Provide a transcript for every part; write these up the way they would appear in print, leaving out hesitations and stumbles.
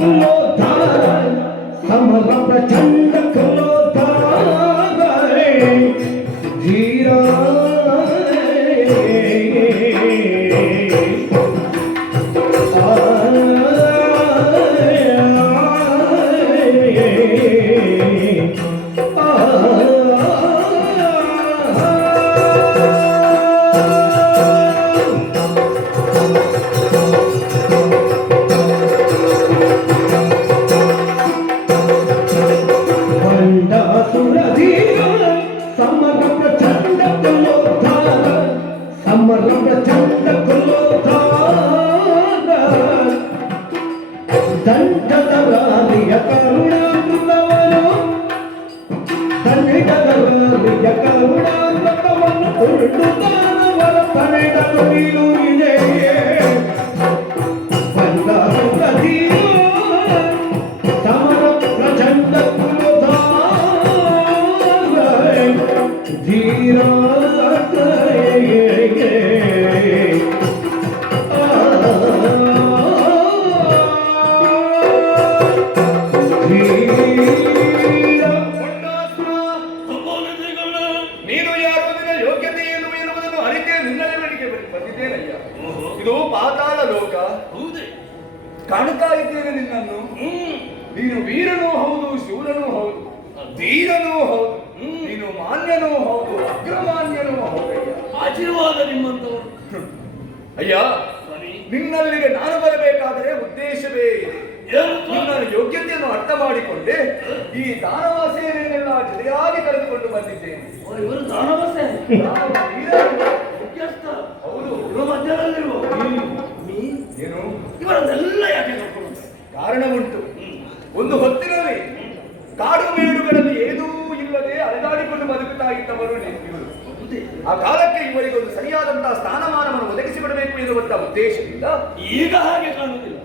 ಕುಲೋದ್ಧಾರ ಸಮರ ಪ್ರಚಂಡ ಕುಲೋದ್ಧಾರ ಧೀರ ದಂಡದರಾಲಿಯ ಕರುಣಾಮೃತವನ್ನು ದಂಡದರಾಲಿಯ ಕರುಣಾಮೃತವನ್ನು ಉರುಳುತ್ತಾನವರ ಪಡೆದನು ನೀನು ಇದೆ ಬಂದಾರ ಸಮರ ಪ್ರಚಂಡ ಧೀರ ಇದು ಪಾತಾಳ ಲೋಕ. ಹೌದೇ, ಕಾಣುತ್ತಾ ಇದ್ದೇನೆ ನಿನ್ನನ್ನು. ನೀನು ವೀರನೂ ಹೌದು, ಶೂರನೂ ಹೌದು, ಧೀರನೂ ಹೌದು, ನೀನು ಮಾನ್ಯನೂ ಹೌದು, ಅಗ್ರಮಾನ್ಯನೂ ಹೌದು. ಆಶೀರ್ವಾದ ನಿಮ್ಮಂತವರು. ಅಯ್ಯ, ನಿನ್ನಲ್ಲಿಗೆ ನಾನು ಬರಬೇಕಾದರೆ ಉದ್ದೇಶವೇ ಇದೆ. ನಿನ್ನ ಯೋಗ್ಯತೆಯನ್ನು ಅರ್ಥ ಮಾಡಿಕೊಂಡೆ ಈ ದಾನವ ಸೇನೆಯನ್ನೆಲ್ಲ ಜೊತೆಯಾಗಿ ಕರೆದುಕೊಂಡು ಬಂದಿದ್ದೇನೆ. ಇವರು ದಾನವ ಸೇನೆ ಹೌದು. ಮಧ್ಯದಲ್ಲಿರುವ ಏನು ಇವರನ್ನೆಲ್ಲ ಯಾಕೆ ಕರ್ಕೊಂಡು? ಕಾರಣ ಉಂಟು. ಒಂದು ಹೊತ್ತಿನಲ್ಲಿ ಕಾಡು ಮೇಡುಗಳಲ್ಲಿ ಏನೂ ಇಲ್ಲದೆ ಅಲೆದಾಡಿಕೊಂಡು ಬದುಕುತ್ತಾ ಇದ್ದವರು ಇವರು. ಆ ಕಾಲಕ್ಕೆ ಇವರಿಗೊಂದು ಸರಿಯಾದಂತಹ ಸ್ಥಾನಮಾನವನ್ನು ಒದಗಿಸಿಬಿಡಬೇಕು ಎನ್ನುವಂತಹ ಉದ್ದೇಶದಿಂದ ಈಗ ಹಾಗೆ ಕಾಣುವುದಿಲ್ಲ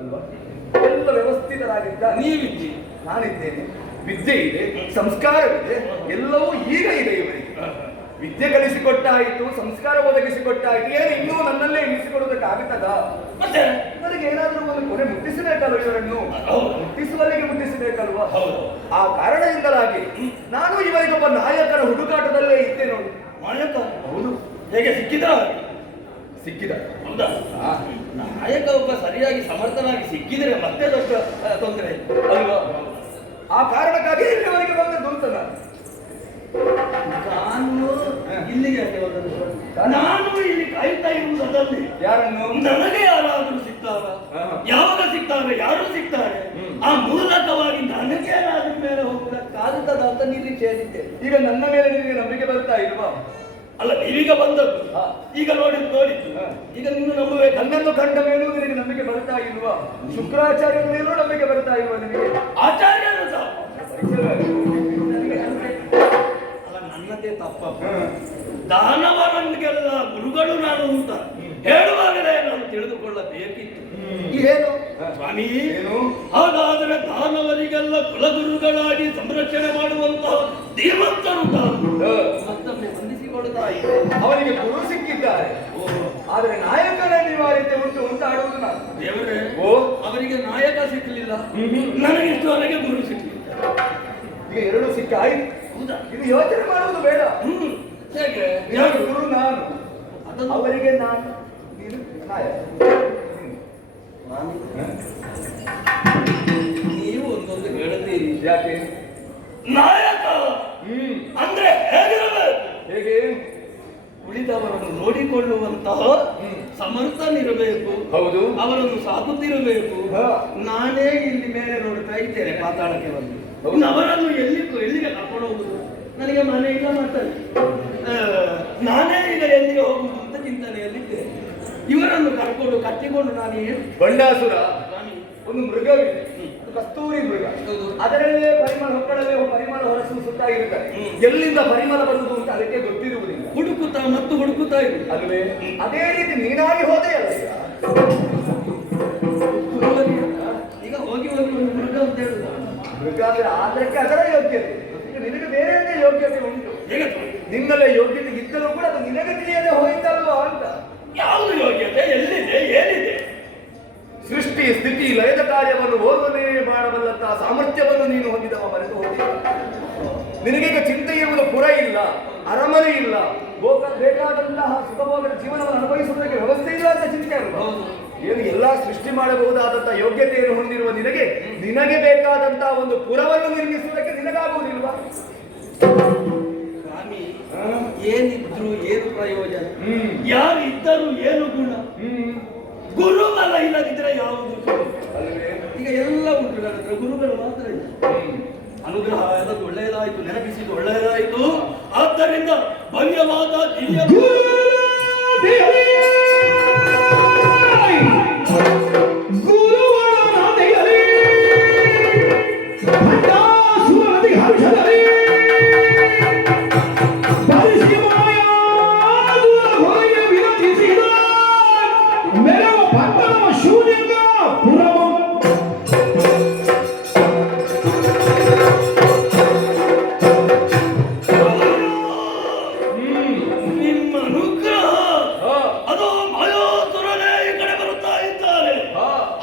ಅಲ್ವಾ? ಎಲ್ಲ ವ್ಯವಸ್ಥಿತರಾಗಿದ್ದ. ನೀವಿದ್ದಿ, ನಾನಿದ್ದೇನೆ. ವಿದ್ಯೆ ಇದೆ, ಸಂಸ್ಕಾರವಿದೆ, ಎಲ್ಲವೂ ಈಗ ಇದೆ ಇವರಿಗೆ. ವಿದ್ಯೆ ಕಲಿಸಿಕೊಟ್ಟಾಯಿತು, ಸಂಸ್ಕಾರ ಒದಗಿಸಿಕೊಟ್ಟಾಯಿತು, ಏನು ಇನ್ನೂ ನನ್ನಲ್ಲೇ ಇರಿಸಿಕೊಡುವುದಕ್ಕಾಗುತ್ತದ? ಮತ್ತೆ ನನಗೆ ಏನಾದರೂ ಒಂದು ಕೊನೆ ಮುಟ್ಟಿಸಬೇಕಲ್ವ ಇವರನ್ನು? ಮುಟ್ಟಿಸುವಲ್ಲಿಗೆ ಮುಟ್ಟಿಸಬೇಕಲ್ವ? ಆ ಕಾರಣದಿಂದಲಾಗಿ ನಾನು ಇವರಿಗೊಬ್ಬ ನಾಯಕರ ಹುಡುಕಾಟದಲ್ಲೇ ಇದ್ದೆ ನೋಡಿ. ನಾಯಕ? ಹೌದು. ಹೇಗೆ ಸಿಕ್ಕಿದ? ಸಿಕ್ಕಿದ. ಹೌದಾ? ನಾಯಕ ಒಬ್ಬ ಸರಿಯಾಗಿ ಸಮರ್ಥನಾಗಿ ಸಿಕ್ಕಿದರೆ ಮತ್ತೆ ದೊಡ್ಡ ತೊಂದರೆ ಅಲ್ವಾ? ಆ ಕಾರಣಕ್ಕಾಗಿ ಇಲ್ಲಿವರೆಗೆ ಬಂದದ್ದು ಅಂತ ನಾನು ಇಲ್ಲಿಗೆ ಯಾಕೆ ಬಂದದ್ದು? ನಾನು ಇಲ್ಲಿ ಕಾಯ್ತಾ ಇರುವುದರಲ್ಲಿ ಯಾರನ್ನು? ನನಗೆ ಯಾರಾದರೂ ಸಿಗ್ತಾರ? ಯಾವಾಗ ಸಿಗ್ತಾರೆ? ಯಾರು ಸಿಗ್ತಾರೆ? ಆ ಮೂಲಕವಾಗಿ ನನಗೆ ಏನಾದ್ರೂ ಮೇಲೆ ಹೋಗುವುದಕ್ಕಾಗುತ್ತದ ಅಂತ ನಿರೀಕ್ಷೆ ಹೇಳಿದ್ದೆ. ಈಗ ನನ್ನ ಮೇಲೆ ನಿನಗೆ ನಂಬಿಕೆ ಬರ್ತಾ ಇಲ್ವಾ? ಅಲ್ಲ, ನೀವೀಗ ಬಂದದ್ದು, ಈಗ ನೋಡಿದ್ದು ಈಗ ನಿನ್ನ ನಂಬಬೇಕು. ನನ್ನನ್ನು ಕಂಡ ಮೇಲೂ ನಿನಗೆ ನಂಬಿಕೆ ಬರ್ತಾ ಇಲ್ವಾ? ಶುಕ್ರಾಚಾರ್ಯರ ಮೇಲೂ ನಂಬಿಕೆ ಬರ್ತಾ ಇಲ್ವಾ ನಿನಗೆ? ಆಚಾರ್ಯರು ಅಲ್ಲ, ನನ್ನದೇ ತಪ್ಪ. ದಾನವರನ್ಗೆಲ್ಲ ಗುರುಗಳು ನಾನು ಅಂತ ಹೇಳುವಾಗಲೇ ನಾನು ತಿಳಿದುಕೊಳ್ಳಬೇಕಿತ್ತು. ಏನು ಸ್ವಾಮಿ? ಏನು? ಹಾಗಾದರೆ ದಾನವರಿಗೆಲ್ಲ ಕುಲಗುರುಗಳಾಗಿ ಸಂರಕ್ಷಣೆ ಮಾಡುವಂತಹ ಧೀಮಂತರು ಮತ್ತೊಮ್ಮೆ ಹೊಂದಿಸಿಕೊಳ್ತಾ ಇದೆ. ಅವರಿಗೆ ಗುರು ಸಿಕ್ಕಿದ್ದಾರೆ, ಆದರೆ ನಾಯಕನ ಅನಿವಾರ್ಯತೆ ಉಂಟು ಅಂತ ಆಡುವುದು ನಾನು. ದೇವರೇ, ಅವರಿಗೆ ನಾಯಕ ಸಿಕ್ಕಲಿಲ್ಲ, ನನಗೆ ಇಷ್ಟವರೆಗೆ ಗುರು ಸಿಕ್ಕಲಿಲ್ಲ. ಈಗ ಎರಡು ಸಿಕ್ಕಾಯ್ತು. ಹೌದಾ? ಇದು ಯೋಚನೆ ಮಾಡುವುದು ಬೇಡ. ಹೇಗೆ? ಗುರು ನಾನು, ಅವರಿಗೆ ನಾನು, ನೀನು ನಾಯಕ. ನೀವು ಒಂದೊಂದು ಹೇಳುತ್ತೀರಿ. ಯಾಕೆ? ನಾಯಕ ಅಂದ್ರೆ ಹೇಗಿರಬೇಕು? ಹೇಗೆ? ಉಳಿದವರನ್ನು ನೋಡಿಕೊಳ್ಳುವಂತಹ ಸಮರ್ಥನಿರಬೇಕು. ಹೌದು. ಅವರನ್ನು ಸಾಕುತ್ತಿರಬೇಕು. ನಾನೇ ಇಲ್ಲಿ ಮೇಲೆ ನೋಡ್ತಾ ಇದ್ದೇನೆ ಪಾತಾಳಕ್ಕೆ ಬಂದು. ಅವರನ್ನು ಎಲ್ಲಿಗೆ ಕರ್ಕೊಂಡು ಹೋಗುದು? ನನಗೆ ಮನೆ ಇಲ್ಲ ಮಾತಾಡಿ. ನಾನೇ ಈಗ ಎಲ್ಲಿಗೆ ಹೋಗುದು ಅಂತ ಚಿಂತನೆಯಲ್ಲಿದ್ದೇನೆ. ಇವರನ್ನು ಕರ್ಕೊಂಡು ಕಟ್ಟಿಕೊಂಡು ನಾನು ಏನು? ಬಂಡಾಸುರ ಒಂದು ಮೃಗವಿದೆ, ಕಸ್ತೂರಿ ಮೃಗ. ಅದರಲ್ಲೇ ಹೊಕ್ಕಳಲ್ಲೇ ಪರಿಮಳ ಹೊರಸೂಸುತ್ತಾ ಇರುತ್ತಾರೆ. ಎಲ್ಲಿಂದ ಪರಿಮಳ ಬರುವುದು ಅಂತ ಅದಕ್ಕೆ ಗೊತ್ತಿರುವುದಿಲ್ಲ. ಹುಡುಕುತ್ತಾ ಇರು. ಅದುವೇ ಅದೇ ರೀತಿ ನೀನಾಗಿ ಹೋದೆಯಲ್ಲ ಈಗ ಹೋಗಿ ಒಂದು ಮೃಗ ಅಂತ ಹೇಳುದು. ಮೃಗ ಅಂದ್ರೆ ಅದಕ್ಕೆ ಅದರ ಯೋಗ್ಯತೆ. ಈಗ ನಿನಗೆ ಬೇರೆ ಯೋಗ್ಯತೆ ಉಂಟು. ನಿನ್ನಲ್ಲೇ ಯೋಗ್ಯತೆ ಇದ್ದರೂ ಕೂಡ ಅದು ನಿನಗೆ ತಿಳಿಯದೆ ಹೋಯ್ತಲ್ವಾ ಅಂತ. ಯಾವುದು ಯೋಗ್ಯತೆ? ಎಲ್ಲಿದೆ? ಏನಿದೆ? ಸೃಷ್ಟಿ ಸೃಷ್ಟಿ ಸ್ಥಿತಿ ಲಯದ ಕಾರ್ಯವನ್ನು ಓರ್ವನೇ ಮಾಡಬಲ್ಲಂತಹ ಸಾಮರ್ಥ್ಯವನ್ನು ನೀನು ಹೊಂದಿದವ ಮರೆತು ಹೋಗಿ ನಿನಗೀಗ ಚಿಂತೆ ಇರುವುದು ಪುರ ಇಲ್ಲ, ಅರಮನೆ ಇಲ್ಲ, ಬೇಕಾದಂತಹ ಸುಖಭೋಗದ ಜೀವನವನ್ನು ಅನುಭವಿಸುವುದಕ್ಕೆ ವ್ಯವಸ್ಥೆ ಇಲ್ಲ ಅಂತ ಚಿಂತೆ ಅಲ್ವಾ? ಏನು ಎಲ್ಲಾ ಸೃಷ್ಟಿ ಮಾಡಬಹುದಾದಂತಹ ಯೋಗ್ಯತೆಯನ್ನು ಹೊಂದಿರುವ ನಿನಗೆ ಬೇಕಾದಂತಹ ಒಂದು ಪುರವನ್ನು ನಿರ್ಮಿಸುವುದಕ್ಕೆ ನಿನಗಾಗುವುದಿಲ್ವಾ? ಸ್ವಾಮಿ, ಏನಿದ್ರು ಏನು ಪ್ರಯೋಜನ? ಯಾರಿದ್ದರೂ ಏನು ಗುಣ? ಗುರುಬಲ ಇಲ್ಲದಿದ್ರೆ ಯಾವುದು? ಈಗ ಎಲ್ಲ ಉಂಟು ನನ್ನ ಹತ್ರ, ಗುರುಗಳು ಮಾತ್ರ ಇಲ್ಲ. ಅನುಗ್ರಹ ಎಲ್ಲದು ಒಳ್ಳೆಯದಾಯಿತು, ನೆನಪಿಸಿದ್ದು ಒಳ್ಳೆಯದಾಯಿತು. ಆದ್ದರಿಂದ ಭವ್ಯವಾದ ದಿವ್ಯ ನಿಮ್ಮ ಅನುಗ್ರಹ ಅದು ಭಯೋತುರನೇ ಈ ಕಡೆ ಬರುತ್ತಾ ಇದ್ದಾರೆ.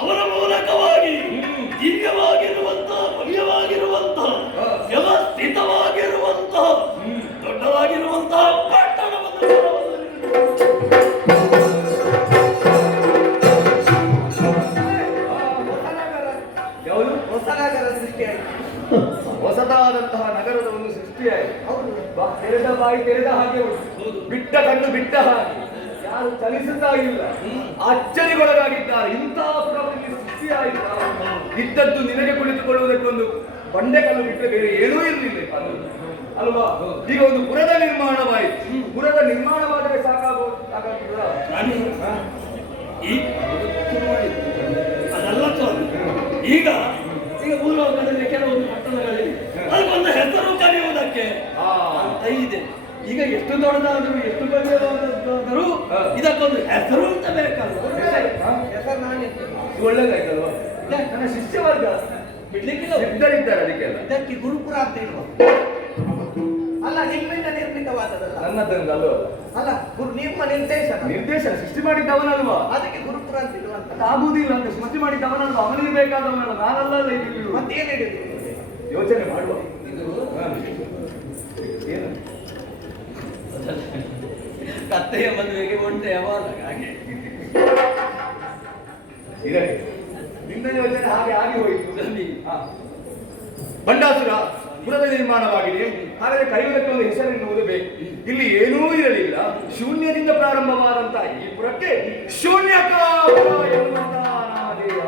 ಅವರ ಮೂಲಕವಾಗಿ ದಿವ್ಯವಾಗಿರುವಂತಹ, ಭವ್ಯವಾಗಿರುವಂತಹ, ವ್ಯವಸ್ಥಿತವಾಗಿರುವಂತಹ, ದೊಡ್ಡದಾಗಿರುವಂತಹ ಪಟ್ಟಣವನ್ನು ಯಾವುದು ಹೊಸ ನಗರ ಸೃಷ್ಟಿಯಾಯಿತು. ಹೊಸದಾದಂತಹ ನಗರದ ಒಂದು ಸೃಷ್ಟಿಯಾಯಿತು. ತೆರೆದ ಬಾಯಿ ತೆರೆದ ಹಾಗೆ ಉಂಟು, ಬಿಟ್ಟ ಕಣ್ಣು ಬಿಟ್ಟ ಹಾಗೆ, ಯಾರು ಚಲಿಸುತ್ತಾ ಇಲ್ಲ, ಅಚ್ಚರಿಗೊಳಗಾಗಿದ್ದಾರೆ. ಇಂತಹ ಪುರದಲ್ಲಿ ಸೃಷ್ಟಿಯಾಯಿತು. ಇದ್ದದ್ದು ನಿನಗೆ ಕುಳಿತುಕೊಳ್ಳುವುದಕ್ಕೊಂದು ಬಂಡೆಕಲ್ಲು ಬಿಟ್ಟರೆ ಬೇರೆ ಏನೂ ಇರಲಿಲ್ಲ ಅಲ್ವಾ? ಈಗ ಒಂದು ಪುರದ ನಿರ್ಮಾಣವಾಯಿತು. ಪುರದ ನಿರ್ಮಾಣವಾದರೆ ಸಾಕಾಗಿಲ್ಲ. ಅದಲ್ಲ ಸ್ವಾಮಿ. ಈಗ ಭೂಲೋಕದಲ್ಲಿ ಕೆಲವೊಂದು ಪಟ್ಟಣಗಳಿವೆ, ಅದಕ್ಕೊಂದು ಹೆಸರು ಕರೆಯುವುದಕ್ಕೆ ಅಂತ ಇದೆ. ಈಗ ಎಷ್ಟು ದೊಡ್ಡದಾದರೂ ಎಷ್ಟು ಭವ್ಯವಾದದ್ದಾದರೂ ಇದಕ್ಕೊಂದು ಹೆಸರು ಅಂತ ಬೇಕಲ್ಲ? ಹೆಸರು ನಾನೇ ಒಳ್ಳೆದಾಯ್ತಲ್ವಾ? ನನ್ನ ಶಿಷ್ಯವರ್ಗ ಬಿಡ್ಲಿಕ್ಕಿಲ್ಲ, ಸಿದ್ಧರಿದ್ದಾರೆ ಅದಕ್ಕೆಲ್ಲ. ಇದಕ್ಕೆ ಗುರುಪುರ ಅಂತ ಇಲ್ವಾ? ಅಲ್ಲ, ನಿಮ್ಮಿಂದ ನಿರ್ಮಿತವಾದದಲ್ಲ. ನನ್ನದಲ್ಲ ಅಲ್ವಾ? ಅಲ್ಲ, ನಿಮ್ಮ ನಿರ್ದೇಶನ ಸೃಷ್ಟಿ ಮಾಡಿದ್ದವನಲ್ವಾ? ಅದಕ್ಕೆ ಗುರುಪುರ ಅಂತ ಇಲ್ವಂತ. ಆಗುವುದಿಲ್ಲ ಅಂತ ಸೃಷ್ಟಿ ಮಾಡಿದ್ದವನಲ್ವಾ? ಅವನಿಗೆ ಬೇಕಾದವನಲ್ಲ, ನಾನಲ್ಲ. ಮತ್ತೇನು ಹೇಳಿದ್ರು? ಯೋಚನೆ ಮಾಡುವ. ಏನು ಕತ್ತೆಯ ಮದುವೆಗೆ ಒಂಟೆ ಯಾವಾಗ ಹಾಗೆ ಇರಲಿ, ನಿನ್ನ ಯೋಚನೆ ಹಾಗೆ ಆಗಿ ಹೋಯಿತು. ಬಂಡಾಸುರ ಪುರದ ನಿರ್ಮಾಣವಾಗಿದೆ. ಹಾಗಾದ್ರೆ ಕರೆಯುವುದಕ್ಕೆ ಒಂದು ಹೆಸರೆನ್ನುವುದು ಬೇಕು. ಇಲ್ಲಿ ಏನೂ ಇರಲಿಲ್ಲ, ಶೂನ್ಯದಿಂದ ಪ್ರಾರಂಭವಾದಂತಹ ಈ ಪುರಕ್ಕೆ ಶೂನ್ಯಕಾಪುರ ಎನ್ನುವಂತಹ ನಾಮಧೇಯ.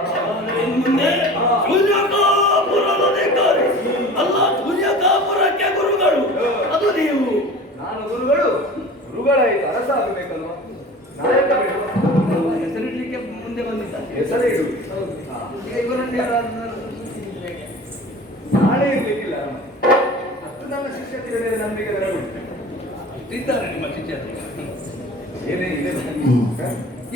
ಅಲ್ಲ, ಶೂನ್ಯಕಾಪುರಕ್ಕೆ ಗುರುಗಳು ಅದು ನೀವು. ನಾನು ಗುರುಗಳಾಯಿತು, ಅರಸ ಆಗಬೇಕಲ್ವಾ? ನಾಯಕ ಬೇಡ, ಹೆಸರಿಡ್ಲಿಕ್ಕೆ ಮುಂದೆ ಬಂದಿದ್ದಾರೆ. ಹೆಸರೇ ಇಡು. ಈಗ ಇವರನ್ನೇ ನಾಳೆ ಇರ್ಲಿಕ್ಕಿಲ್ಲ. ಅಷ್ಟು ನನ್ನ ಶಿಷ್ಯತಿಯ ಮೇಲೆ ನಂಬಿಕೆ ಇದ್ದಾರೆ ನಿಮ್ಮ ಶಿಷ್ಯರು. ಏನೇ ಇದೆ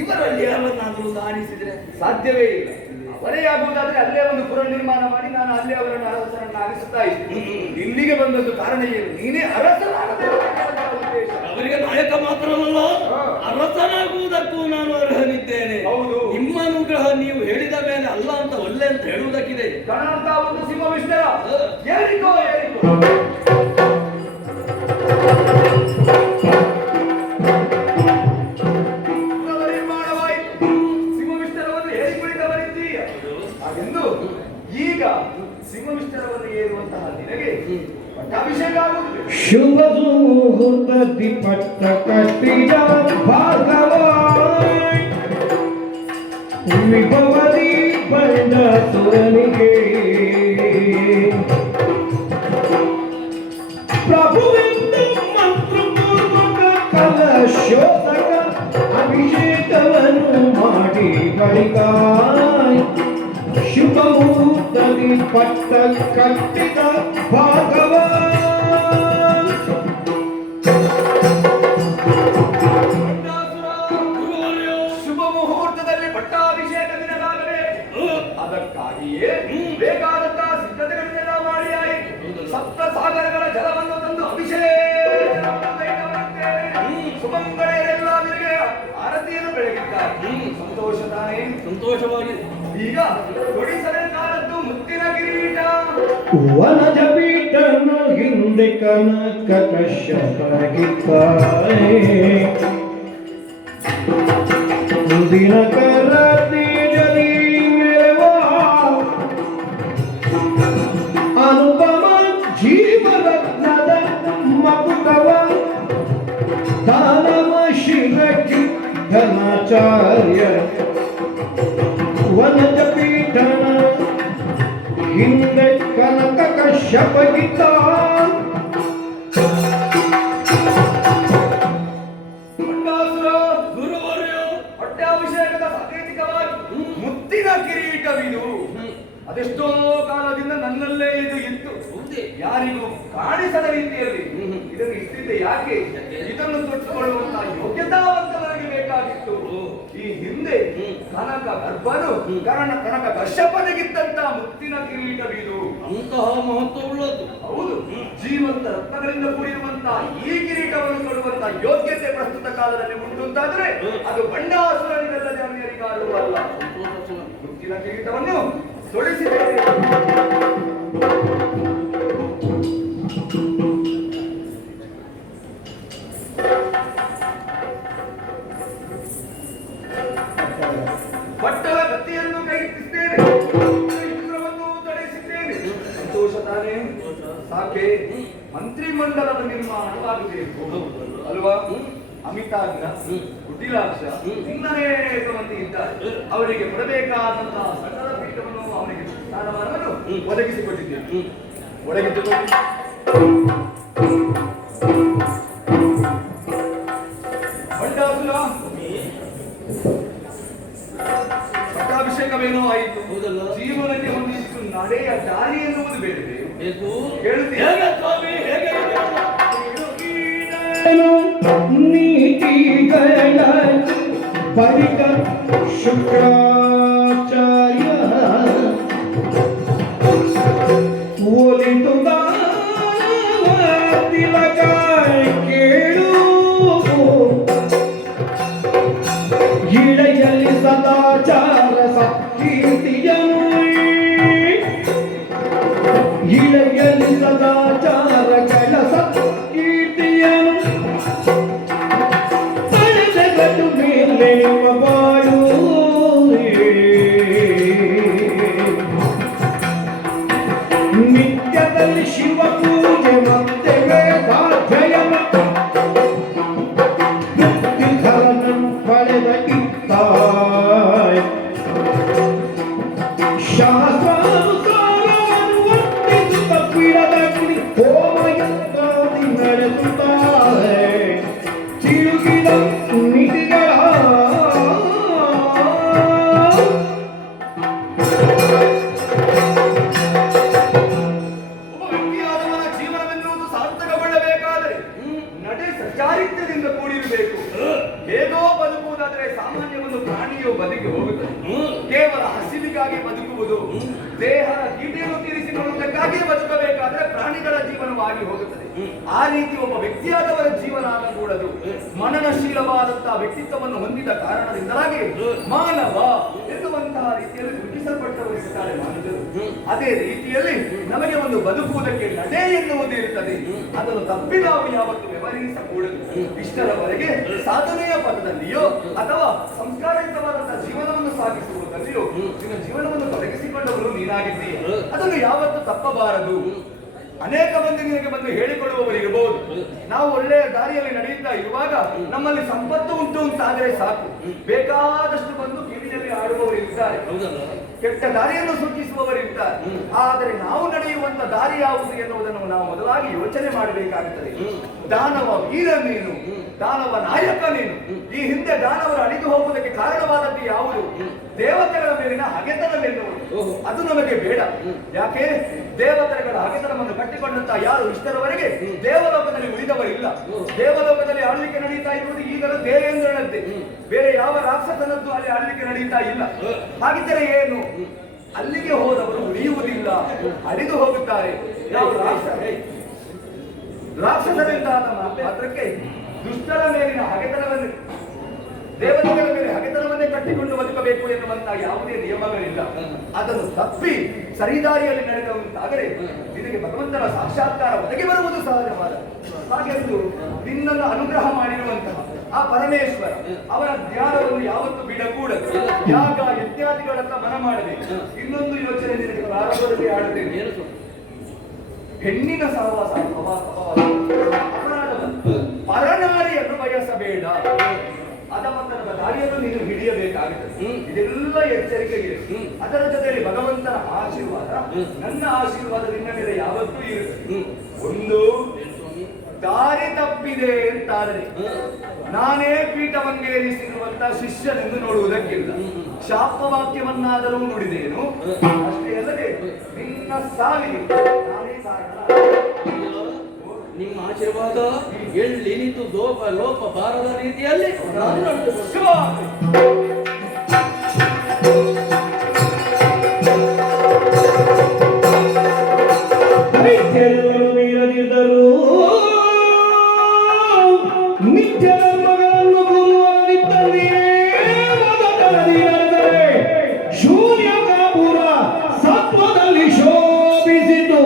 ಇವರಲ್ಲಿ ಯಾರನ್ನಾದರೂ ಆರಿಸಿದ್ರೆ ಸಾಧ್ಯವೇ ಇಲ್ಲ. ಅವರೇ ಆಗುವುದಾದ್ರೆ ಅಲ್ಲೇ ಒಂದು ಪುರ ನಿರ್ಮಾಣ ಮಾಡಿ ನಾನು ಅಲ್ಲೇ ಅವರನ್ನು ಅರಸರನ್ನು ಆರಿಸುತ್ತಾ ಇದ್ದೆ. ಇಲ್ಲಿಗೆ ಬಂದದ್ದು ಕಾರಣ ಏನು? ನೀನೇ ಅರಸನಾಗಬೇಕು ಉದ್ದೇಶ. ಅವರಿಗೆ ನಾಯಕ ಮಾತ್ರವಲ್ಲ, ಅರಸನಾಗುವುದಕ್ಕೂ ನಾನು ಅರ್ಹನಿದ್ದೇನೆ. ಹೌದು. ನಿಮ್ಮ ಅನುಗ್ರಹ ನೀವು ಹೇಳಿದ ಮೇಲೆ ಅಲ್ಲ ಅಂತ ಒಳ್ಳೆ ಅಂತ ಹೇಳುವುದಕ್ಕಿದೆ. ಗಣ ಅಂತ ಒಂದು ಸಿಂಹವಿಷ್ಟರ ಏರಿಕೋ ಏರಿಕೋ. ನಿರ್ಮಾಣವಾಯಿತು, ಸಿಂಹವಿಷ್ಟರವನ್ನು ಏರಿಕೊಳ್ಳಿದವರಿದ್ದೀಯ. ಹಾಗೆಂದು ಈಗ ಸಿಂಹವಿಷ್ಟರವನ್ನು ಏರುವಂತಹ ನಿನಗೆ ಪಟ್ಟಾಭಿಷೇಕ ಆಗುವುದು. ಶುಭ ಮುಹೂರ್ತದಿ ಪಟ್ಟ ಕಟ್ಟಿದ ಭಾಗವ ವಿಭವದಿ ಬಂದ ಸುರನಿಗೆ ಪ್ರಭುವೆಂದು ಮಂತ್ರಪೂರ್ವಕ ಕಲಶೋದಕ ಅಭಿಷೇಕವನ್ನು ಮಾಡಿ ಬಳಿಕ ಶುಭ ಮುಹೂರ್ತದಿ ಪಟ್ಟ ಕಟ್ಟಿದ ಭಾಗವ ಶುಭ ಮುಹೂರ್ತದಲ್ಲಿ ಪಟ್ಟಾಭಿಷೇಕ ದಿನದಾಗಬೇಕು. ಅದಕ್ಕಾಗಿಯೇ ಬೇಕಾದಂತಹ ಸಿದ್ಧತೆಗಳನ್ನೆಲ್ಲ ಮಾಡಿ ಆಯಿತು. ಸಪ್ತ ಸಾಗರಗಳ ಜಲವನ್ನು ತಂದು ಅಭಿಷೇಕ ಸುಮಂಗಳೆಯರೆಲ್ಲ ನಿನಗೆ ಆರತಿಯನ್ನು ಬೆಳಗಿದ್ದಾರೆ. ಸಂತೋಷ ತಾನೇ? ಸಂತೋಷವಾಗಿ ಈಗ ತೊಡಿಸಬೇಕಾದದ್ದು ಮುತ್ತಿನ ಕಿರೀಟ. ವನಜ ಪೀಠನು ಹಿಂದೆ ಕನಕ ಕಶ್ಯಪಗಿದ್ದಾರೆ. ದಿನಕರ ತೇಜಲಿ ಮೆರೆವ ಅನುಪಮ ಜೀವರತ್ನದ ಮಕುಟವ ದಾನವ ಶಿರಕಿ ಧನಾಚಾರ್ಯ. ವನಜ ಪೀಠನ ಹಿಂದೆ ಕನಕ ಕಶ್ಯಪಗಿದ್ದ. ಮಂಡಾಸುರ ಗುರುವರ್ಯ ಪಟ್ಟಾಭಿಷೇಕದ ಸಾಂಕೇತಿಕವಾಗಿ ಮುತ್ತಿನ ಕಿರೀಟವಿದು. ಅದೆಷ್ಟೋ ಕಾಲದಿಂದ ನನ್ನಲ್ಲೇ ಇದು ಇತ್ತು, ಯಾರಿಗೂ ಕಾಣಿಸದ ರೀತಿಯಲ್ಲಿ ಇದನ್ನು ಇಟ್ಟಿದ್ದೆ. ಯಾಕೆ ಇದನ್ನು ತೊಟ್ಟುಕೊಳ್ಳುವಂತಹ ಯೋಗ್ಯತಾವಂತನಾಗಿ ಬೇಕಾಗಿತ್ತು. ಈ ಹಿಂದೆ ಕನಕ ಗರ್ಭನು ಕನಕ ಕಶ್ಯಪನಿಗಿದ್ದಂತ ಮುತ್ತಿನ ಕಿರೀಟವಿದು. ಅಂತಹ ಮಹತ್ವವುಳ್ಳದ್ದು. ಹೌದು, ಜೀವಂತ ರತ್ನಗಳಿಂದ ಕೂಡಿರುವಂತಹ ಈ ಕಿರೀಟವನ್ನು ಕೊಡುವಂತಹ ಯೋಗ್ಯತೆ ಪ್ರಸ್ತುತ ಕಾಲದಲ್ಲಿ ಉಂಟುಂಟಾದರೆ ಅದು ಬಂಡಾಸುರನಿಗಲ್ಲದೆ ಅನ್ಯರಿಗಾರೂ ಅಲ್ಲ. ಮುತ್ತಿನ ಕಿರೀಟವನ್ನು ತೊಡಿಸಿದ್ದೇನೆ. ಪಟ್ಟದ ಗತಿಯನ್ನು ಕೈಗಿಟ್ಟಿದ್ದೇನೆ, ಇಂದ್ರವನ್ನು ತೊಡಿಸಿದ್ದೇನೆ. ಸಂತೋಷ ತಾನೇ? ಸಾಕೆ ಮಂತ್ರಿಮಂಡಲದ ನಿರ್ಮಾಣವಾಗಬೇಕು ಅಲ್ವಾ? ಅಮಿತಾಗ್ರ, ಕುಟಿಲಾಕ್ಷ, ಇನ್ನನೇಕ ಮಂದಿ ಇದ್ದಾರೆ. ಅವರಿಗೆ ಕೊಡಬೇಕಾದಂತಹ ಸಕಲ ಪೀಠವನ್ನು ಅವರಿಗೆ ಸ್ಥಾನಮಾನವನ್ನು ಒದಗಿಸಿಕೊಟ್ಟಿದ್ದೇನೆ. ಒದಗಿಸಿಕೊಂಡು ಬಂಡಾಸುರ ಪಟ್ಟಾಭಿಷೇಕವೇನೋ ಆಯಿತು. ಜೀವನಕ್ಕೆ ಹೊಂದಿಸಿತು ನಡೆಯ ದಾರಿ ಎನ್ನುವುದು ಬೇಡವೇ? ಹೇಳುತ್ತೇನೆ. ನೀತಿಗಳ ಪರಿಕ ಶುಕ್ರಾಚಾರ್ಯ ಒಲಿತು ತಿಲಕ ಕೇಳು. ಇಳೆಯಲ್ಲಿ ಸದಾಚಾರ ಸತ್ಕೀರ್ತಿಯನು, ಇಳೆಯಲ್ಲಿ ಸದಾಚಾರ ಕೆಲಸ ಕೀರ್ತಿಯನು ಪಡೆದಗದು ಮೇಲೆ ಬಾಳು. ನಿತ್ಯದಲ್ಲಿ ಶಿವ ಪೂಜೆ ಮತ್ತೆ ವೇದಾಧ್ಯಯನ ಬುದ್ಧಿಧರನನ್ನು ಪಡೆದ ಇತ್ತಾಯ್. ಶಾಸ್ತ್ರಾನುಸಾರವನ್ನು ವರ್ತಿಸುತ್ತ ಪೀಡದಗ್ನಿ ಹೋಮಯಂತ್ರಾದಿ ನಡೆಸುತ್ತಾರೆ. ತಿರುಗಿದ ನಿಧಿಗಳ ಒಬ್ಬ ವ್ಯಕ್ತಿಯಾದವನ ಜೀವನವೆನ್ನುವುದು ಸಾರ್ಥಕಗೊಳ್ಳಬೇಕಾದರೆ ನಡೆ ಸಚಾರಿತ್ಯದಿಂದ ಕೂಡಿರಬೇಕು. ಹೇಗೋ ಬದುಕುವುದಾದರೆ ಸಾಮಾನ್ಯ ಒಂದು ಪ್ರಾಣಿಯು ಬದುಕಿ ಹೋಗುತ್ತದೆ. ಕೇವಲ ಹಸಿವಿಗಾಗಿ ಬದುಕುವುದು, ದೇಹದ ಕೀಟೆಯನ್ನು ತೀರಿಸಿಕೊಳ್ಳುವುದಕ್ಕಾಗಿ ಬದುಕಬೇಕಾದ್ರೆ ಪ್ರಾಣಿಗಳ ಜೀವನವಾಗಿ ಹೋಗುತ್ತದೆ. ಆ ರೀತಿ ಒಬ್ಬ ವ್ಯಕ್ತಿಯಾದವರ ಜೀವನ ಆಗಕೂಡದು. ಮನನಶೀಲವಾದಂತಹ ವ್ಯಕ್ತಿತ್ವವನ್ನು ಹೊಂದಿದ ಕಾರಣದಿಂದಾಗಿ ಮಾನವ ಎನ್ನುವಂತಹ ರೀತಿಯಲ್ಲಿ ಗುರುತಿಸಲ್ಪಟ್ಟವರಿರುತ್ತಾರೆ ಮಾನವರು. ಅದೇ ರೀತಿಯಲ್ಲಿ ನಮಗೆ ಒಂದು ಬದುಕುವುದಕ್ಕೆ ನಡೆ ಎನ್ನುವುದು ಇರುತ್ತದೆ. ಅದನ್ನು ತಪ್ಪಿ ನಾವು ಯಾವತ್ತು ವ್ಯವಹರಿಸಕೂಡದು. ಇಷ್ಟರವರೆಗೆ ಸಾಧನೆಯ ಪದದಲ್ಲಿಯೋ ಅಥವಾ ಸಂಸ್ಕಾರಯುತವಾದಂತಹ ಜೀವನವನ್ನು ಸಾಗಿಸುವುದಲ್ಲಿಯೋ ನಿನ್ನ ಜೀವನವನ್ನು ತೊಡಗಿಸಿಕೊಂಡವರು ನೀನಾಗಿದ್ದೀಯ. ಅದನ್ನು ಯಾವತ್ತು ತಪ್ಪಬಾರದು. ಅನೇಕ ಮಂದಿ ನಿನಗೆ ಬಂದು ಹೇಳಿಕೊಡುವವರು ಇರಬಹುದು. ನಾವು ಒಳ್ಳೆಯ ದಾರಿಯಲ್ಲಿ ನಡೆಯುತ್ತಾ ಇರುವಾಗ ನಮ್ಮಲ್ಲಿ ಸಂಪತ್ತು ಉಂಟು ಅಂತಾದರೆ ಸಾಕು, ಬೇಕಾದಷ್ಟು ಬಂದು ಕಿವಿಯಲ್ಲಿ ಆಡುವವರು ಇದ್ದಾರೆ, ಕೆಟ್ಟ ದಾರಿಯನ್ನು ಸೂಚಿಸುವವರು ಇದ್ದಾರೆ. ಆದರೆ ನಾವು ನಡೆಯುವಂತ ದಾರಿ ಯಾವುದು ಎನ್ನುವುದನ್ನು ನಾವು ಮೊದಲಾಗಿ ಯೋಚನೆ ಮಾಡಬೇಕಾಗುತ್ತದೆ. ದಾನವ ವೀರ ನೀನು, ದಾನವ ನಾಯಕ ನೀನು. ಈ ಹಿಂದೆ ದಾನವರು ಅಳಿದು ಹೋಗುವುದಕ್ಕೆ ಕಾರಣವಾದದ್ದು ಯಾವುದು? ದೇವತೆಗಳ ಮೇಲಿನ ಹಗೆತನವೆನ್ನುವುದು. ಅದು ನಮಗೆ ಬೇಡ. ಯಾಕೆ? ದೇವತೆಗಳ ಹಗೆತನವನ್ನು ಕಟ್ಟಿಕೊಂಡಂತ ಯಾರು ಇಷ್ಟರವರೆಗೆ ದೇವಲೋಕದಲ್ಲಿ ಉಳಿದವರಿಲ್ಲ. ದೇವಲೋಕದಲ್ಲಿ ಆಳ್ವಿಕೆ ನಡೀತಾ ಇರುವುದು ಈಗಲೂ ದೇವೇಂದ್ರನದ್ದೇ, ಬೇರೆ ಯಾವ ರಾಕ್ಷಸನದ್ದು ಅಲ್ಲಿ ಆಳ್ವಿಕೆ ನಡೀತಾ ಇಲ್ಲ. ಹಾಗಿದ್ದರೆ ಏನು? ಅಲ್ಲಿಗೆ ಹೋದವರು ಉಳಿಯುವುದಿಲ್ಲ, ಅಳಿದು ಹೋಗುತ್ತಾರೆ. ನಾವು ರಾಕ್ಷಸರೆಂದಾದ ಮಾತ್ರಕ್ಕೆ ದುಷ್ಟರ ಮೇಲಿನ ಹಗೆತನವನ್ನು ದೇವತೆಗಳ ಮೇಲೆ ಹಗೆತನವನ್ನೇ ಕಟ್ಟಿಕೊಂಡು ಬದುಕಬೇಕು ಎನ್ನುವಂತಹ ಯಾವುದೇ ನಿಯಮಗಳಿಲ್ಲ. ಅದನ್ನು ತಪ್ಪಿ ಸರಿದಾರಿಯಲ್ಲಿ ನಡೆದಂತಾಗಲೇ ನಿನಗೆ ಭಗವಂತನ ಸಾಕ್ಷಾತ್ಕಾರ ಒದಗಿ ಬರುವುದು ಸಹಜವಾದ. ಹಾಗೆಂದು ನಿನ್ನನ್ನು ಅನುಗ್ರಹ ಮಾಡಿರುವಂತಹ ಆ ಪರಮೇಶ್ವರ ಅವನ ಜ್ಞಾನವನ್ನು ಯಾವತ್ತು ಬಿಡಕೂಡದು. ಯಾಗ ಇತ್ಯಾದಿಗಳನ್ನ ಮನ ಮಾಡಬೇಕು. ಇನ್ನೊಂದು ಯೋಚನೆ ನಿನಗೆ ಪ್ರಾರಂಭದಲ್ಲಿ ಆಡುತ್ತೇನೆ. ಹೆಣ್ಣಿನ ಸಹವಾಸ ಅಪರಾಧವನ್ನು ಪರನಾರಿಯನ್ನು ಬಯಸಬೇಡ. ಅಧಮತನದ ದಾರಿಯನ್ನು ನೀನು ಹಿಡಿಯಬೇಕಾಗುತ್ತದೆ. ಇದೆಲ್ಲ ಎಚ್ಚರಿಕೆ ಇದೆ. ಅದರ ಜೊತೆಯಲ್ಲಿ ಭಗವಂತನ ಆಶೀರ್ವಾದ, ನನ್ನ ಆಶೀರ್ವಾದ ನಿನ್ನ ಮೇಲೆ ಯಾವತ್ತೂ ಇರುತ್ತೆ. ಒಂದು ದಾರಿ ತಪ್ಪಿದೆ ಅಂತಾದರೆ ನಾನೇ ಪೀಠವನ್ನೇರಿಸಿರುವಂತ ಶಿಷ್ಯನೆಂದು ನೋಡುವುದಕ್ಕಿಲ್ಲ. ಶಾಪವಾಕ್ಯವನ್ನಾದರೂ ನುಡಿದೇನು. ಅಷ್ಟೇ ಅಲ್ಲದೆ ನಿನ್ನ ಸಾವಿಗೆ ನಾನೇ ಕಾರಣ. ನಿಮ್ಮ ಆಶೀರ್ವಾದ ಎಲ್ಲಿ ನಿಂತು ಲೋಪ ಬಾರದ ರೀತಿಯಲ್ಲಿ ನಾನು ನಡೆದುಕೊಂಡು ಮೀರದಿದ್ದರು ನಿತ್ಯ ಮಗಳನ್ನು ಗುರುವಲ್ಲಿದ್ದರೆ ಶೂನ್ಯ ಕಾಪುರ ಸತ್ವದಲ್ಲಿ ಶೋಭಿಸಿತು.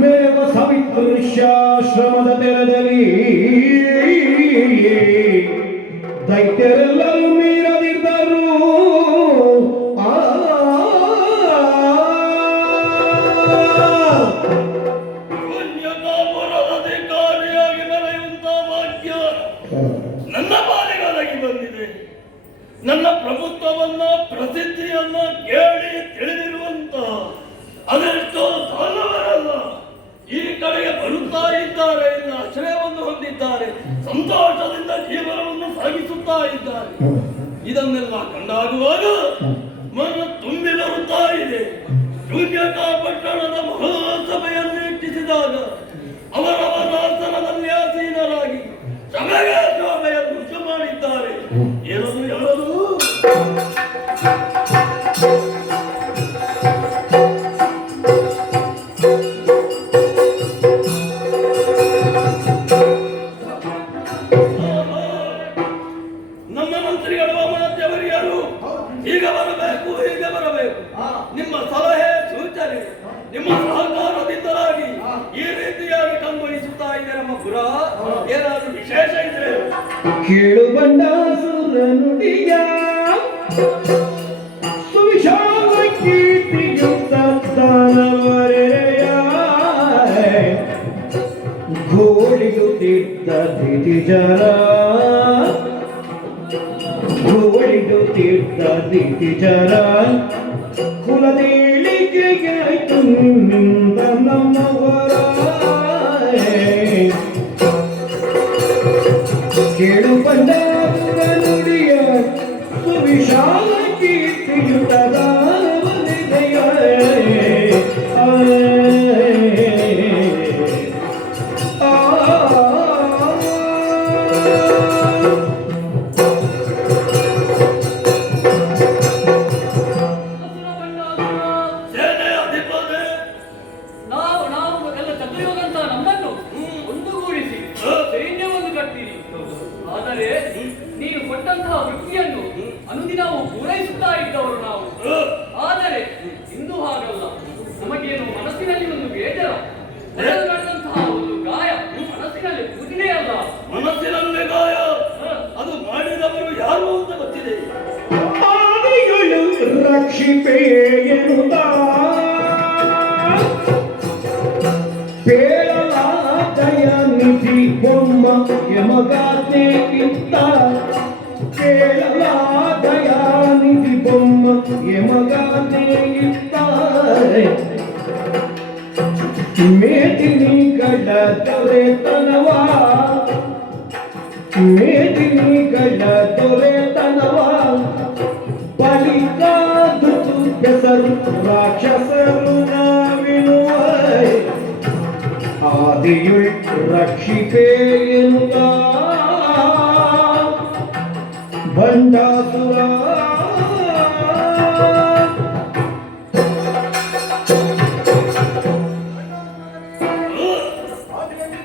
ಮೇವ ಸವಿತೃಶ್ಯಾಶ್ರಮದ ತೆರದಲ್ಲಿ ದೈತ್ಯರೆಲ್ಲರೂ ಮೀರದಿದ್ದರು. ಅಧಿಕಾರಿಯಾಗಿ ಬರೆಯುವಂತ ವಾಕ್ಯ ನನ್ನ ಪಾಲಿಗೆ ಒದಗಿ ಬಂದಿದೆ. ನನ್ನ ಪ್ರಭುತ್ವವನ್ನ ಪ್ರಸಿದ್ಧಿಯನ್ನ ಕೇಳಿ ತಿಳಿದಿರುವಂತ ಅದೆಷ್ಟೋ ಸಾಲವರಲ್ಲ ಈ ಕಡೆಗೆ ಬರುತ್ತಾ ಇದ್ದಾರೆ. ಇಲ್ಲ ಆಶ್ರಯವನ್ನು ಹೊಂದಿದ್ದಾರೆ, ಸಂತೋಷದಿಂದ ಜೀವನವನ್ನು ಸಾಗಿಸುತ್ತಾ ಇದ್ದಾರೆ. ಇದನ್ನೆಲ್ಲ ಕಂಡಾಗುವಾಗ ಮನ ತುಂಬಿ ಬರುತ್ತಾ ಇದೆ. ಶೂನ್ಯಕಾ ಪಟ್ಟಣದ ಮಹಾಸಭೆಯನ್ನು ಇಟ್ಟಿಸಿದಾಗ ಅವರವರ ಆಸನದಲ್ಲಿ ಆಸೀನರಾಗಿ ಸಭೆಗೆ ಶೋಭೆಯನ್ನು ಉಂಟು ಮಾಡಿದ್ದಾರೆ. ಏನದು ಹೇಳೋದು? ನಮ್ಮ ಮಂತ್ರಿಗಳು ಅಮಾತ್ಯವರಿಯರು ಹೀಗೆ ಬರಬೇಕು, ಹೀಗೆ ಬರಬೇಕು. ನಿಮ್ಮ ಸಲಹೆ ಸೂಚನೆ ನಿಮ್ಮ ಸಹಕಾರದಿಂದಲಾಗಿ ಈ ರೀತಿಯಾಗಿ ಕಂಗೊಳಿಸುತ್ತಾ ಇದೆ ನಮ್ಮ ಪುರ. ಏನಾದರೂ ವಿಶೇಷ ಇದ್ರೆ ಕೇಳು ಬಂಡ ಸುರನುಡಿಯ ಸುವಿಶಾಲ ಕೀರ್ತಿಯುಕ್ತ ದಾನವರೆಯ ಘೋಳಿಯುತ್ತಿದ್ದ ದಿತಿಜರ ಘೋಳಿಯುತ್ತಿದ್ದ ದಿತಿಜರ ಕುಲದೇಳಿಗೆಯಾಯ್ತು ನಿಮ್ಮಿಂದ ನಮ್ಮವರ. ಕೇಳು ಬಂದ ನುಡಿಯ ಸುವಿಶಾಲ ಕೀರ್ತಿಯುತದ ಹೃದಯ ನೀನು ಕೊಟ್ಟಂತಹ ವೃತ್ತಿಯನ್ನು ಅನುದಿನವೂ ಪೂರೈಸುತ್ತಾ ಇದ್ದವರು ನಾವು. ಆದರೆ ಇಂದು ಹಾಗಲ್ಲ. ನಮಗೇನು ಮನಸ್ಸಿನಲ್ಲಿ ಒಂದು ಬೇಜಾರ, ನಡೆದಂತಹ ಒಂದು ಗಾಯ ಮನಸ್ಸಿನಲ್ಲಿ ಕೂತಿದೆ ಅಲ್ಲ. ಮನಸ್ಸಿನಲ್ಲಿ ಗಾಯ ಅದು ಮಾಡಿದವರು ಯಾರು ಅಂತ ಗೊತ್ತಿದೆ. ರಕ್ಷಿಪೇ ಎನ್ನುತ್ತ ಪೇಳಲಾದಯ ನಿಧಿ ಬೊಮ್ಮ ಯಮಗಾತೆ ಇತ್ತ ಕೇಳಲಾದಯ ನಿಧಿ ಬೊಮ್ಮ ಯಮಗಾತೆ ಇತ್ತ ಮೇದಿನಿಗಳ ದೊರೆತನವ ಮೇದಿನಿಗಳ ದೊರೆತನವ ಬಳಿಕಾದುದು ಬೆಸರು ರಾಕ್ಷಸರು ನಾವಿನುವ ಆದಿಯುಳ್ ರಕ್ಷಿಪೇ ಎನ್ನುತ್ತ ಬಂಡಾಸುರ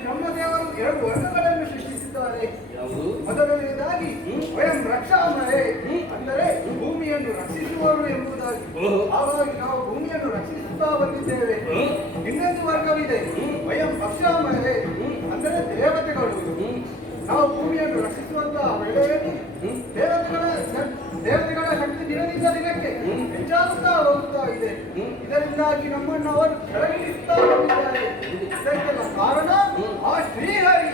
ಬ್ರಹ್ಮದೇವರು 2 ವರ್ಗಗಳನ್ನು ಸೃಷ್ಟಿಸಿದ್ದಾರೆ. ಯಾವುದು? ಮೊದಲನೆಯದಾಗಿ ಸ್ವಯಂ ರಕ್ಷಾಮಹೇ ಅಂದರೆ ಭೂಮಿಯನ್ನು ರಕ್ಷಿಸುವವರು ಎಂಬುದಾಗಿ. ಹಾಗಾಗಿ ನಾವು ಭೂಮಿಯನ್ನು ರಕ್ಷಿಸುತ್ತಾ ಬಂದಿದ್ದೇವೆ. ಇನ್ನೊಂದು ವರ್ಗವಿದೆ ಸ್ವಯಂ ರಕ್ಷಾಮಹೇ ಅಂದರೆ ದೇವತೆಗಳು. ನಾವು ಭೂಮಿಯನ್ನು ರಕ್ಷಿಸುವಂತಹ ವೇಳೆಯಲ್ಲಿ ದೇವತೆಗಳ ಶಕ್ತಿ ದಿನದಿಂದ ದಿನಕ್ಕೆ ಹೆಚ್ಚಾಗುತ್ತಾ ಹೋಗುತ್ತಾ ಇದೆ. ಇದರಿಂದಾಗಿ ನಮ್ಮನ್ನು ಅವರು ಕೆಳಗಿಳಿಸುತ್ತಾ ಬಂದಿದ್ದಾರೆ. ಇದಕ್ಕೆಲ್ಲ ಕಾರಣ ಆ ಶ್ರೀಹರಿ.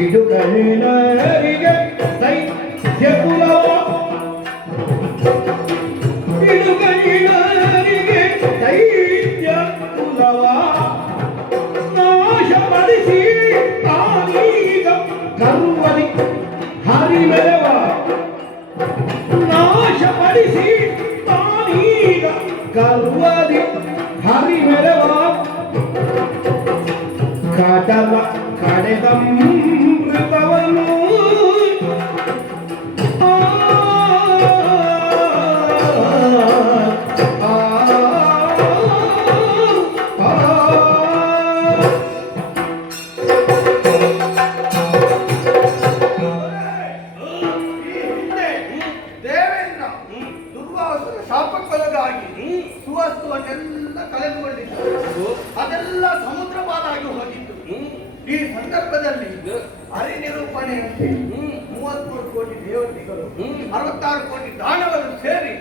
ಬಿಡುಗಲಿನರಿಗೆ ದೈತ್ಯ ಕುಲವ ಬಿಡುಗಲಿನರಿಗೆ ದೈತ್ಯ ಕುಲವ ನಾಶಪಡಿಸಿ ತಾನೀಗ ಗರ್ವದಿ ಹರಿಮೆರವ ನಾಶಪಡಿಸಿ ತಾನೀಗ ಗರ್ವದಿ ಹರಿಮೆರವ ಕಡಲ ಕಡೆದಮೃತವನ್ನು ದೇವೇಂದ್ರ ದುರ್ವಾಸನ ಶಾಪಕ್ಕೊಳಗಾಗಿ ಸುವಸ್ತುವನ್ನೆಲ್ಲ ಕಳೆದುಕೊಂಡಿದ್ದರು. ಅದೆಲ್ಲ ಸಮುದ್ರ ಪಾಲಾಗಿ ಹೋಗಿತ್ತು. ಈ ಸಂದರ್ಭದಲ್ಲಿ ಹರಿನಿರೂಪಣೆಯಂತೆ 33 ಕೋಟಿ ದೇವತೆಗಳು 66 ಕೋಟಿ ದಾನವರು ಸೇರಿ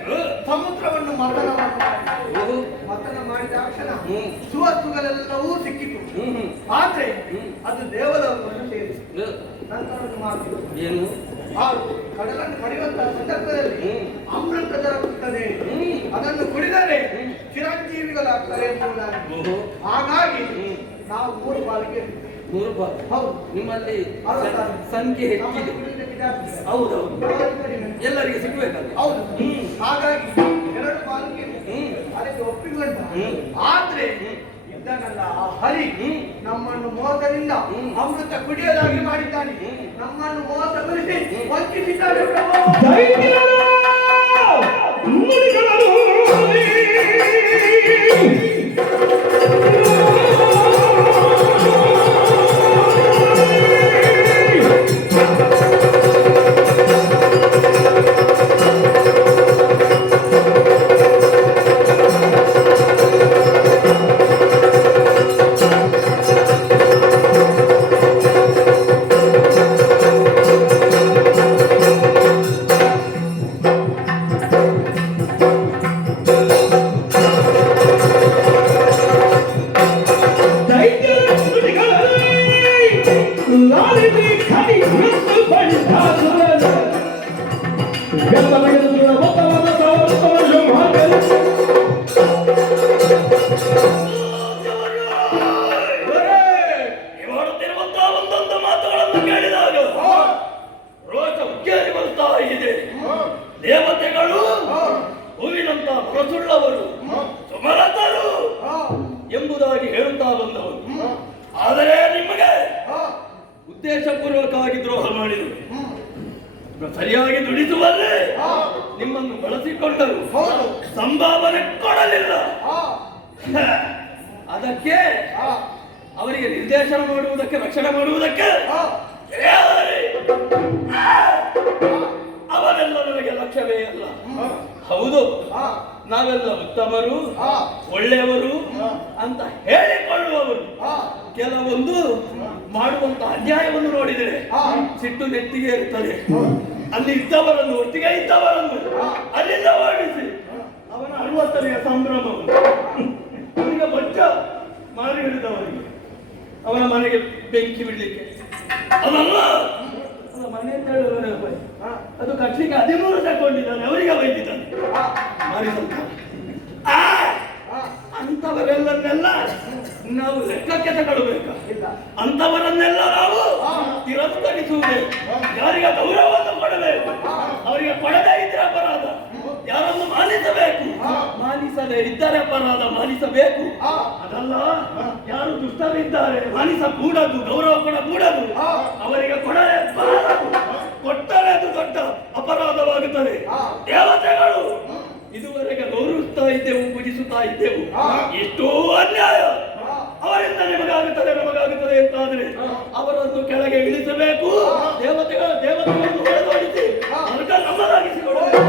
ಸಮುದ್ರವನ್ನು ಮತನ ಮಾಡಿದ ಕ್ಷಣ ಸುವಸ್ತುಗಳೆಲ್ಲವೂ ಸಿಕ್ಕಿತು. ಆದ್ರೆ ಅದು ದೇವಲೋಕವನ್ನು ಸೇರಿಸಿತು. ನಂತರ ಮಾತು ಏನು? ಆ ಕಡಲನ್ನು ಕಡಿಯುವಂತಹ ಸಂದರ್ಭದಲ್ಲಿ ಅಮೃತ ದೊರಕುತ್ತದೆ. ಅದನ್ನು ಕುಡಿದರೆ ಚಿರಂಜೀವಿಗಳಾಗ್ತಾರೆ ಎಂಬುದಾಗಿ. ಹಾಗಾಗಿ ನಾವು 3 ಬಾರಿಗೆ 3 ಬಾರಿ. ಹೌದು. ನಿಮ್ಮಲ್ಲಿ ಸಂಖ್ಯೆ ಹೆಚ್ಚಿದೆ. ಹೌದೌದು, ಎಲ್ಲರಿಗೆ ಸಿಗ್ಬೇಕಲ್ಲ. ಹೌದು. ಹಾಗಾಗಿ 2 ಬಾರಿಗೆ ಅದಕ್ಕೆ ಒಪ್ಪಿಕೊಂಡ. ಆದ್ರೆ ಇದ್ದಾನಲ್ಲ ಆ ಹರಿ ನಮ್ಮನ್ನು ಮೋಸದಿಂದ ಅಮೃತ ಕುಡಿಯೋದಾಗಿ ಮಾಡಿದ್ದಾನೆ. ನಮ್ಮನ್ನು ಮೋಸಗೊಳಿಸಿ ವಂಚಿಸಿದ್ದಾರೆ ಪ್ರಭು. ದೇವತೆಗಳು ಹೂವಿನಂತ ಮನಸುಳ್ಳವರು ಸುಮರತರು ಎಂಬುದಾಗಿ ಹೇಳುತ್ತಾ ಬಂದವರು. ಆದರೆ ನಿಮಗೆ ಉದ್ದೇಶಪೂರ್ವಕವಾಗಿ ದ್ರೋಹ ಮಾಡಿದರು. ಸರಿಯಾಗಿ ದುಡಿಸುವಲ್ಲೇ ನಿಮ್ಮನ್ನು ಬಳಸಿಕೊಂಡರು. ಸಂಭಾವನೆ ಕೊಡಲಿಲ್ಲ. ಅದಕ್ಕೆ ಅವರಿಗೆ ನಿರ್ದೇಶನ ಮಾಡುವುದಕ್ಕೆ, ರಕ್ಷಣೆ ಮಾಡುವುದಕ್ಕೆ ಅವರೆಲ್ಲ ನನಗೆ ಲಕ್ಷ್ಯವೇ ಅಲ್ಲ. ಹೌದು, ನಾವೆಲ್ಲ ಉತ್ತಮರು, ಒಳ್ಳೆಯವರು ಅಂತ ಹೇಳಿಕೊಳ್ಳುವವರು. ಕೆಲವೊಂದು ಮಾಡುವಂತ ಅನ್ಯಾಯವನ್ನು ನೋಡಿದರೆ ಸಿಟ್ಟು ನೆತ್ತಿಗೆ ಇರುತ್ತದೆ. ಅಲ್ಲಿ ಇದ್ದವರನ್ನು, ಒಟ್ಟಿಗೆ ಇದ್ದವರನ್ನು ಅಲ್ಲಿಂದ ಓಡಿಸಿ ಅವನ 60ನೆಯ ಸಂಭ್ರಮವನ್ನು ಅವನಿಗೆ ಬಚ್ಚ ಮಾರಿ ಹಿಡಿದವರಿಗೆ ಅವನ ಮನೆಗೆ ಬೆಂಕಿ ಬಿಡಲಿಕ್ಕೆ ಅದಲ್ಲ ಅಲ್ಲ, ಮನೆ ಅಂತ ಹೇಳುವವನೇ ಹೋಯ್. ಅದು ಕಟ್ಲಿಕ್ಕೆ 13 ತಗೊಂಡಿದ್ದಾನೆ, ಅವರಿಗೆ ಬೈದಿದ್ದಾನೆ ಮಾರಿ ಸ್ವಲ್ಪ. ಅಂತವರೆಲ್ಲನ್ನೆಲ್ಲ ನಾವು ಲೆಕ್ಕಕ್ಕೆ ತಗೊಳ್ಬೇಕ? ಅಂತವರನ್ನೆಲ್ಲ ನಾವು ತಿರಸ್ಕರಿಸುವುದೇ? ಯಾರಿಗೆ ಗೌರವವನ್ನು ಕೊಡಬೇಕು, ಅವರಿಗೆ ಕೊಡದೇ ಇದ್ರೆ ಅಪರಾಧ. ಯಾರನ್ನು ಮಾನಿಸಬೇಕು, ಮಾನಿಸದೇ ಇದ್ದರೆ ಅಪರಾಧ, ಮಾನಿಸಬೇಕು. ಅದಲ್ಲ, ಯಾರು ದುಷ್ಟರಿದ್ದಾರೆ ಮಾನಿಸಕೂಡದು, ಗೌರವ ಕೊಡಕೂಡದು, ಅವರಿಗೆ ಕೊಡಲೇಬಾರದು. ಕೊಟ್ಟರೆ ಅದು ದೊಡ್ಡ ಅಪರಾಧವಾಗುತ್ತದೆ. ದೇವತೆಗಳು ಇದುವರೆಗೆ ಗೌರವಿಸ್ತಾ ಇದ್ದೆವು, ಪೂಜಿಸುತ್ತಾ ಇದ್ದೆವು. ಎಷ್ಟೋ ಅನ್ಯಾಯ ಅವರಿಂದ ನಮಗಾಗುತ್ತದೆ ಅಂತಾದ್ರೆ ಅವರನ್ನು ಕೆಳಗೆ ಇಳಿಸಬೇಕು. ದೇವತೆಗಳನ್ನು ಹೊಡೆದೋಡಿಸಿ ವರ್ಗ ನಮ್ಮದಾಗಿಸಿಕೊಳ್ಳಬೇಕು.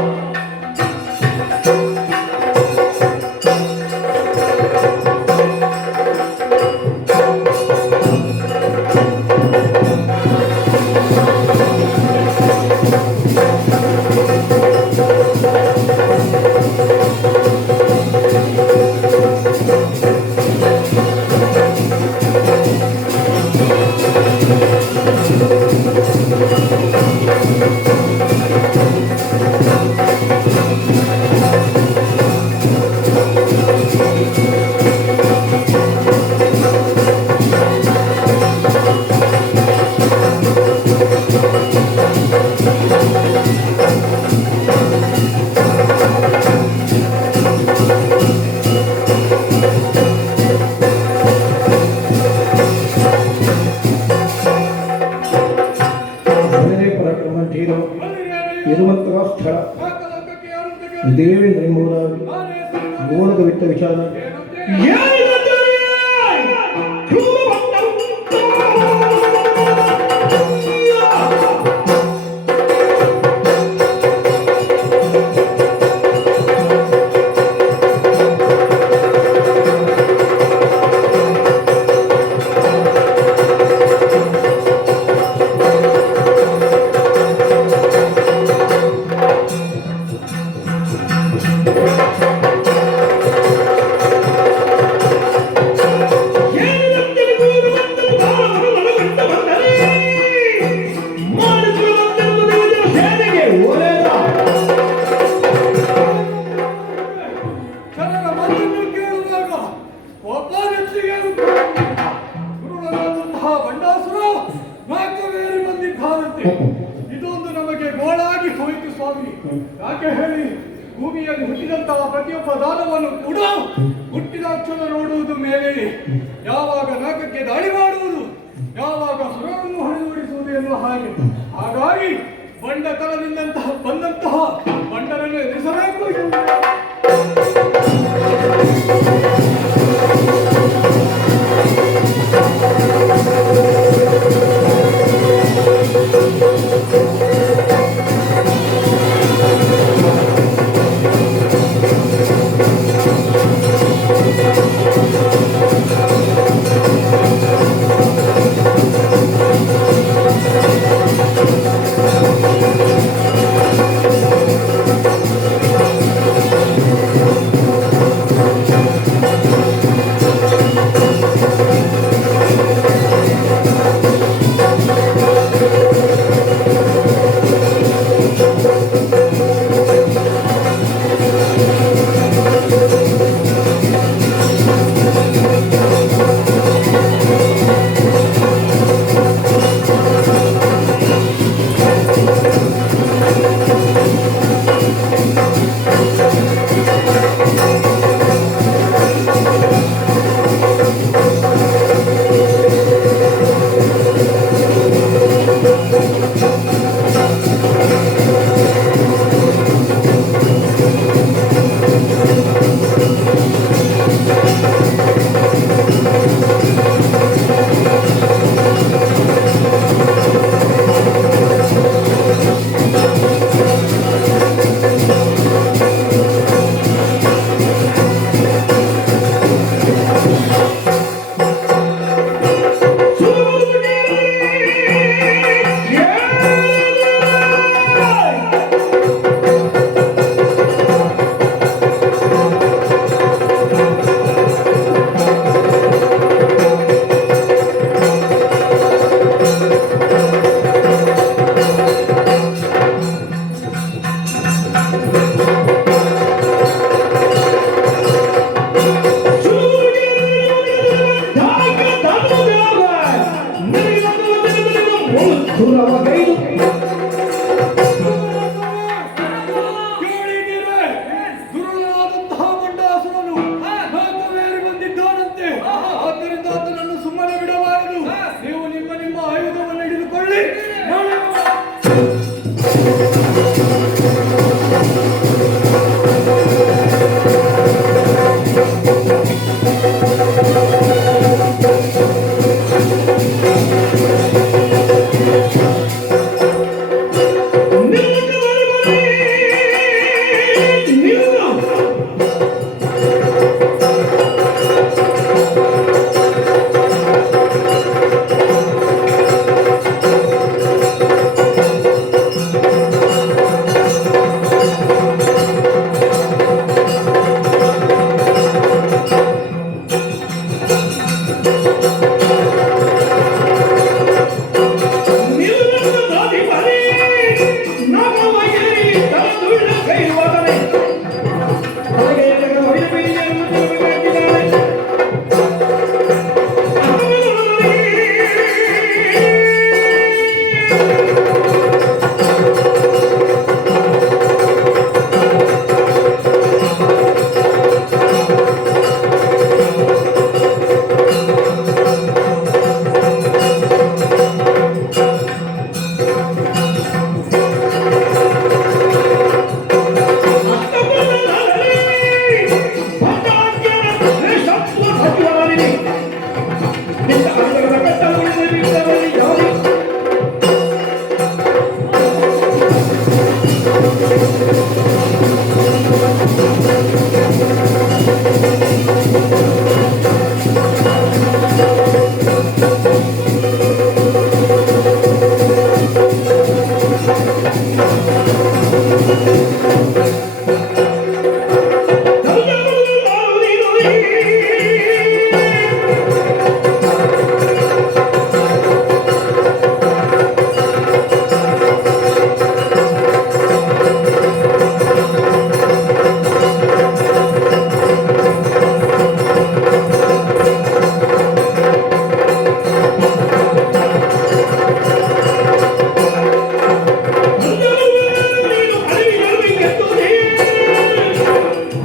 ಇರುವಂತಹ ಸ್ಥಳ ದೇವೇಂದ್ರ ಎಂಬುವರಾಗಿ ಗೋಳದ ವಿತ್ತ ವಿಚಾರ ಇದೊಂದು ನಮಗೆ ಗೋಳಾಗಿ ಹೋಯಿತು ಸ್ವಾಮಿ. ಯಾಕೆ ಹೇಳಿ, ಭೂಮಿಯಲ್ಲಿ ಹುಟ್ಟಿದಂತಹ ಪ್ರತಿಯೊಬ್ಬ ದಾನವನ್ನು ಕೂಡ ಹುಟ್ಟಿದಾಕ್ಷಣ ನೋಡುವುದು ಮೇಲೆ, ಯಾವಾಗ ನಾಕಕ್ಕೆ ದಾಳಿ ಮಾಡುವುದು, ಯಾವಾಗ ಸುರವನ್ನು ಹೊಡೆದೋಡಿಸುವುದು ಎನ್ನುವ ಹಾಗೆ. ಹಾಗಾಗಿ ಬಂಡತನದಿಂದ ಬಂದಂತಹ ಬಂಡರನ್ನು ಎದುರಿಸಬೇಕು ಎಂದು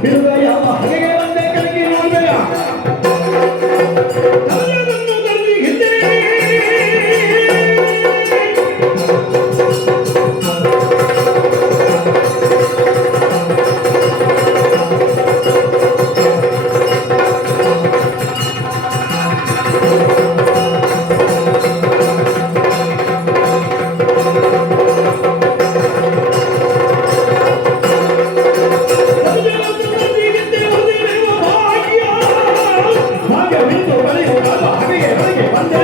ಬಿರುದ ಯಾವ ಹಾಗೆ ಒಂದೇ ಕಡೆಗೆ ನೋಡ್ಬೇಡ. ಹಾಗೆ ಬಿಟ್ಟು ಬರೆಯುವಾಗ ಹಾಗೆ ಒಳಗೆ ಬಂದೆ.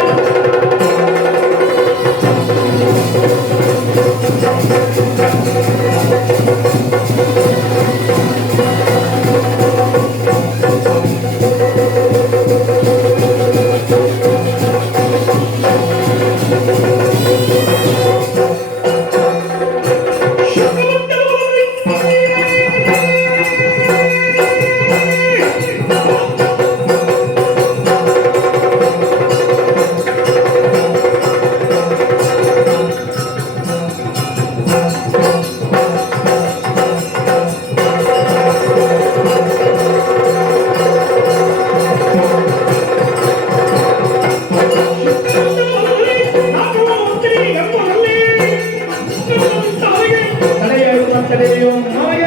ತಡೆಯುವ ಮಾಯ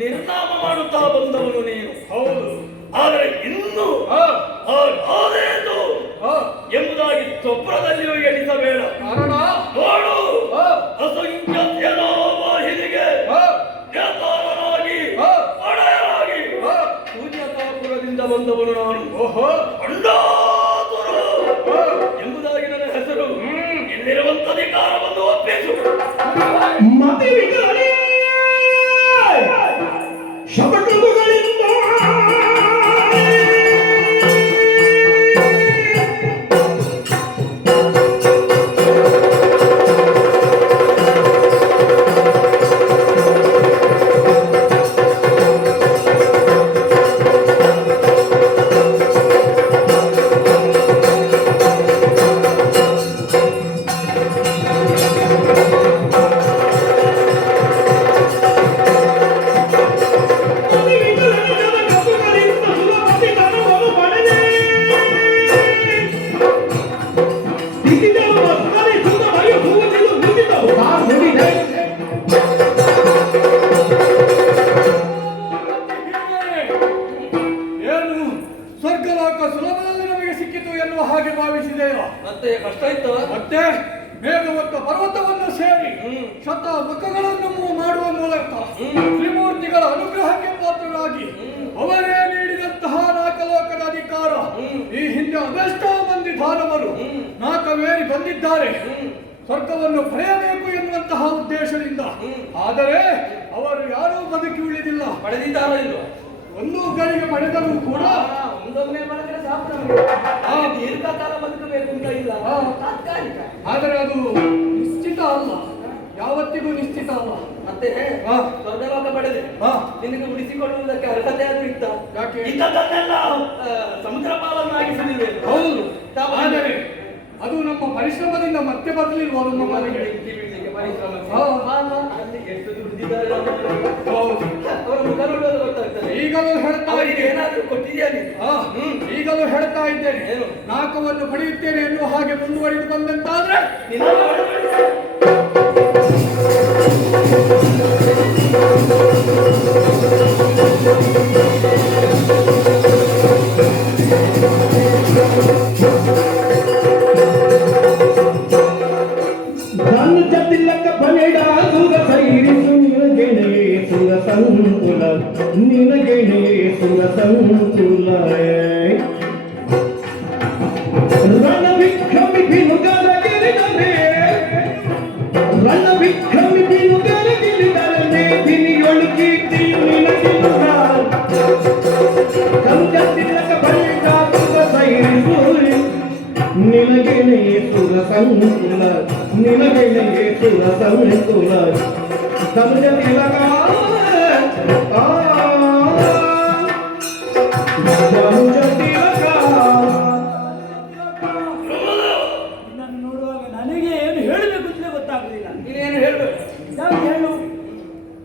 ನಿರ್ನಾಮ ಮಾಡುತ್ತಾ ಬಂದವನು ನೀನು. ಹೌದು, ಆದರೆ ಇನ್ನು ಅದೇನು ಎಂಬುದಾಗಿ ಸ್ವಪ್ನದಲ್ಲಿಯೂ ಎಣಿಸಬೇಡ. ನೋಡು, ಅಸಂಖ್ಯ ವಾಹಿನಿಗೆ ವ್ಯಾಪಾರನಾಗಿ ಒಡೆಯರಾಗಿ ಪೂಜ್ಯತಾಪುರದಿಂದ ಬಂದವನು ನಾನು. ಅಂಡಾತುರ ಎಂಬುದಾಗಿ ನನ್ನ ಹೆಸರು. ಇಲ್ಲಿರುವಂತ ಅಧಿಕಾರವನ್ನು ಒಪ್ಪಿಸು. ಶತಕೃತುಗಳಿಂದ ಸ್ವರ್ಗಲೋಕ ಸುಲಭದಲ್ಲಿ ನಮಗೆ ಸಿಕ್ಕಿತು ಎನ್ನುವ ಹಾಗೆ ಭಾವಿಸಿದೆಯೋ? ಮತ್ತೆ ಕಷ್ಟ ಇತ್ತು. ಮತ್ತೆ ಮೇಘ ಮತ್ತು ಪರ್ವತವನ್ನು ಸೇರಿ ಶತ ಮುಖಗಳನ್ನು ಮಾಡುವ ಮೂಲಕ ತ್ರಿಮೂರ್ತಿಗಳ ಅನುಗ್ರಹಕ್ಕೆ ಪಾತ್ರರಾಗಿ ಅವರೇ ನೀಡಿದಂತಹ ನಾಲ್ಕಲೋಕದ ಅಧಿಕಾರ ಈ ಹಿಂದೆ ಅದೆಷ್ಟೋ ಮಂದಿ ದಾನವರು ನಾಲ್ಕವೇರಿ ಬಂದಿದ್ದಾರೆ ಸ್ವರ್ಗವನ್ನು ಪಡೆಯಬೇಕು ಎನ್ನುವಂತಹ ಉದ್ದೇಶದಿಂದ. ಆದರೆ ಅವರು ಯಾರೂ ಬದುಕಿ ಉಳಿದಿಲ್ಲ. ಪಡೆದಿದ್ದಾರೋ ಇಲ್ವೋ? ಒಂದು ಗಳಿಗೆ ಪಡೆದರೂ ಕೂಡ ಒಂದೊಮ್ಮೆ ಮಾಡಿದ್ರೆ ಸಾಕು ನಮಗೆ. ದೀರ್ಘಕಾಲ ಬದುಕಬೇಕು ಅಂತ ಇಲ್ಲ, ತಾತ್ಕಾಲಿಕ. ಆದರೆ ಅದು ನಿಶ್ಚಿತ ಅಲ್ಲ, ಯಾವತ್ತಿಗೂ ನಿಶ್ಚಿತ ಅಲ್ಲ. ಮತ್ತೆ ಸ್ವರ್ಗಲೋಕ ಪಡೆದೆ ನಿನಗೆ ಉಳಿಸಿಕೊಳ್ಳುವುದಕ್ಕೆ ಅರ್ಹತೆ ಆದ್ರೂ ಇತ್ತ? ಯಾಕೆ? ಇಂಥದ್ದನ್ನೆಲ್ಲ ಸಮುದ್ರ ಪಾಲನ್ನಾಗಿಸಲಿದೆ. ಹೌದು, ಆದರೆ ಅದು ನಮ್ಮ ಪರಿಶ್ರಮದಿಂದ ಮತ್ತೆ ಬರಲಿಲ್ವ ನಮ್ಮ ಮನೆಗೆ? ಪರಿಶ್ರಮ ಎಷ್ಟು ದುಡ್ಡಿದ್ದಾರೆ ಹೌದು. ಅವರ ಮುಖ ನೋಡುವುದು ಗೊತ್ತಾಗ್ತದೆ. ಈಗಲೂ ಹೇಳ್ತಾ ಅವರಿಗೆ ಏನಾದ್ರೂ ಕೊಟ್ಟಿದೆಯಾ ನೀನು? ಈಗಲೂ ಹೇಳ್ತಾ ಇದ್ದೇನೆ, ಏನು? ನಾಲ್ಕವನ್ನು ಪಡೆಯುತ್ತೇನೆ ಎನ್ನುವ ಹಾಗೆ ಮುಂದುವರಿದು ಬಂದಂತಾದ್ರೆ ತಿಲಕ ಬನೆಡ ಸುರ ಸೈರಿಸು ನಿನಗೆಣೆ ಸುರ ಸಂಕುಲ ನಿನಗೆಣೆ ಸುರ ಸಂಕುಲ ರಣ ವಿಕ್ರಮಿ ಬಿನುಗರ ಗಿರಿದರೆ ರಣ ವಿಕ್ರಮಿ ಬಿನುಗರ ಗಿರಿದರೆ ಬಿನಿಯೊಳು ಕೀರ್ತಿ ನಿನಗಿಲ್ಲ ಕಂಜ ತಿಲಕ ಬನೆಡ ಸುರ ಸೈರಿಸು ನಿನಗೆಣೆ ಸುರ ಸಂಕುಲ ನಿನಗೆಣೆ ಸುರ ಸಂಕುಲ ಕಂಜ ತಿಲಕ ಕಂಜ ತಿಲಕ. ನಿನ್ನನ್ನು ನೋಡುವಾಗ ನನಗೆ ಏನು ಹೇಳಬೇಕು ಅಂತಲೇ ಗೊತ್ತಾಗುದಿಲ್ಲ. ನೀನೇನು ಹೇಳ್ಬೇಕು? ಯಾಕೆ ಹೇಳು?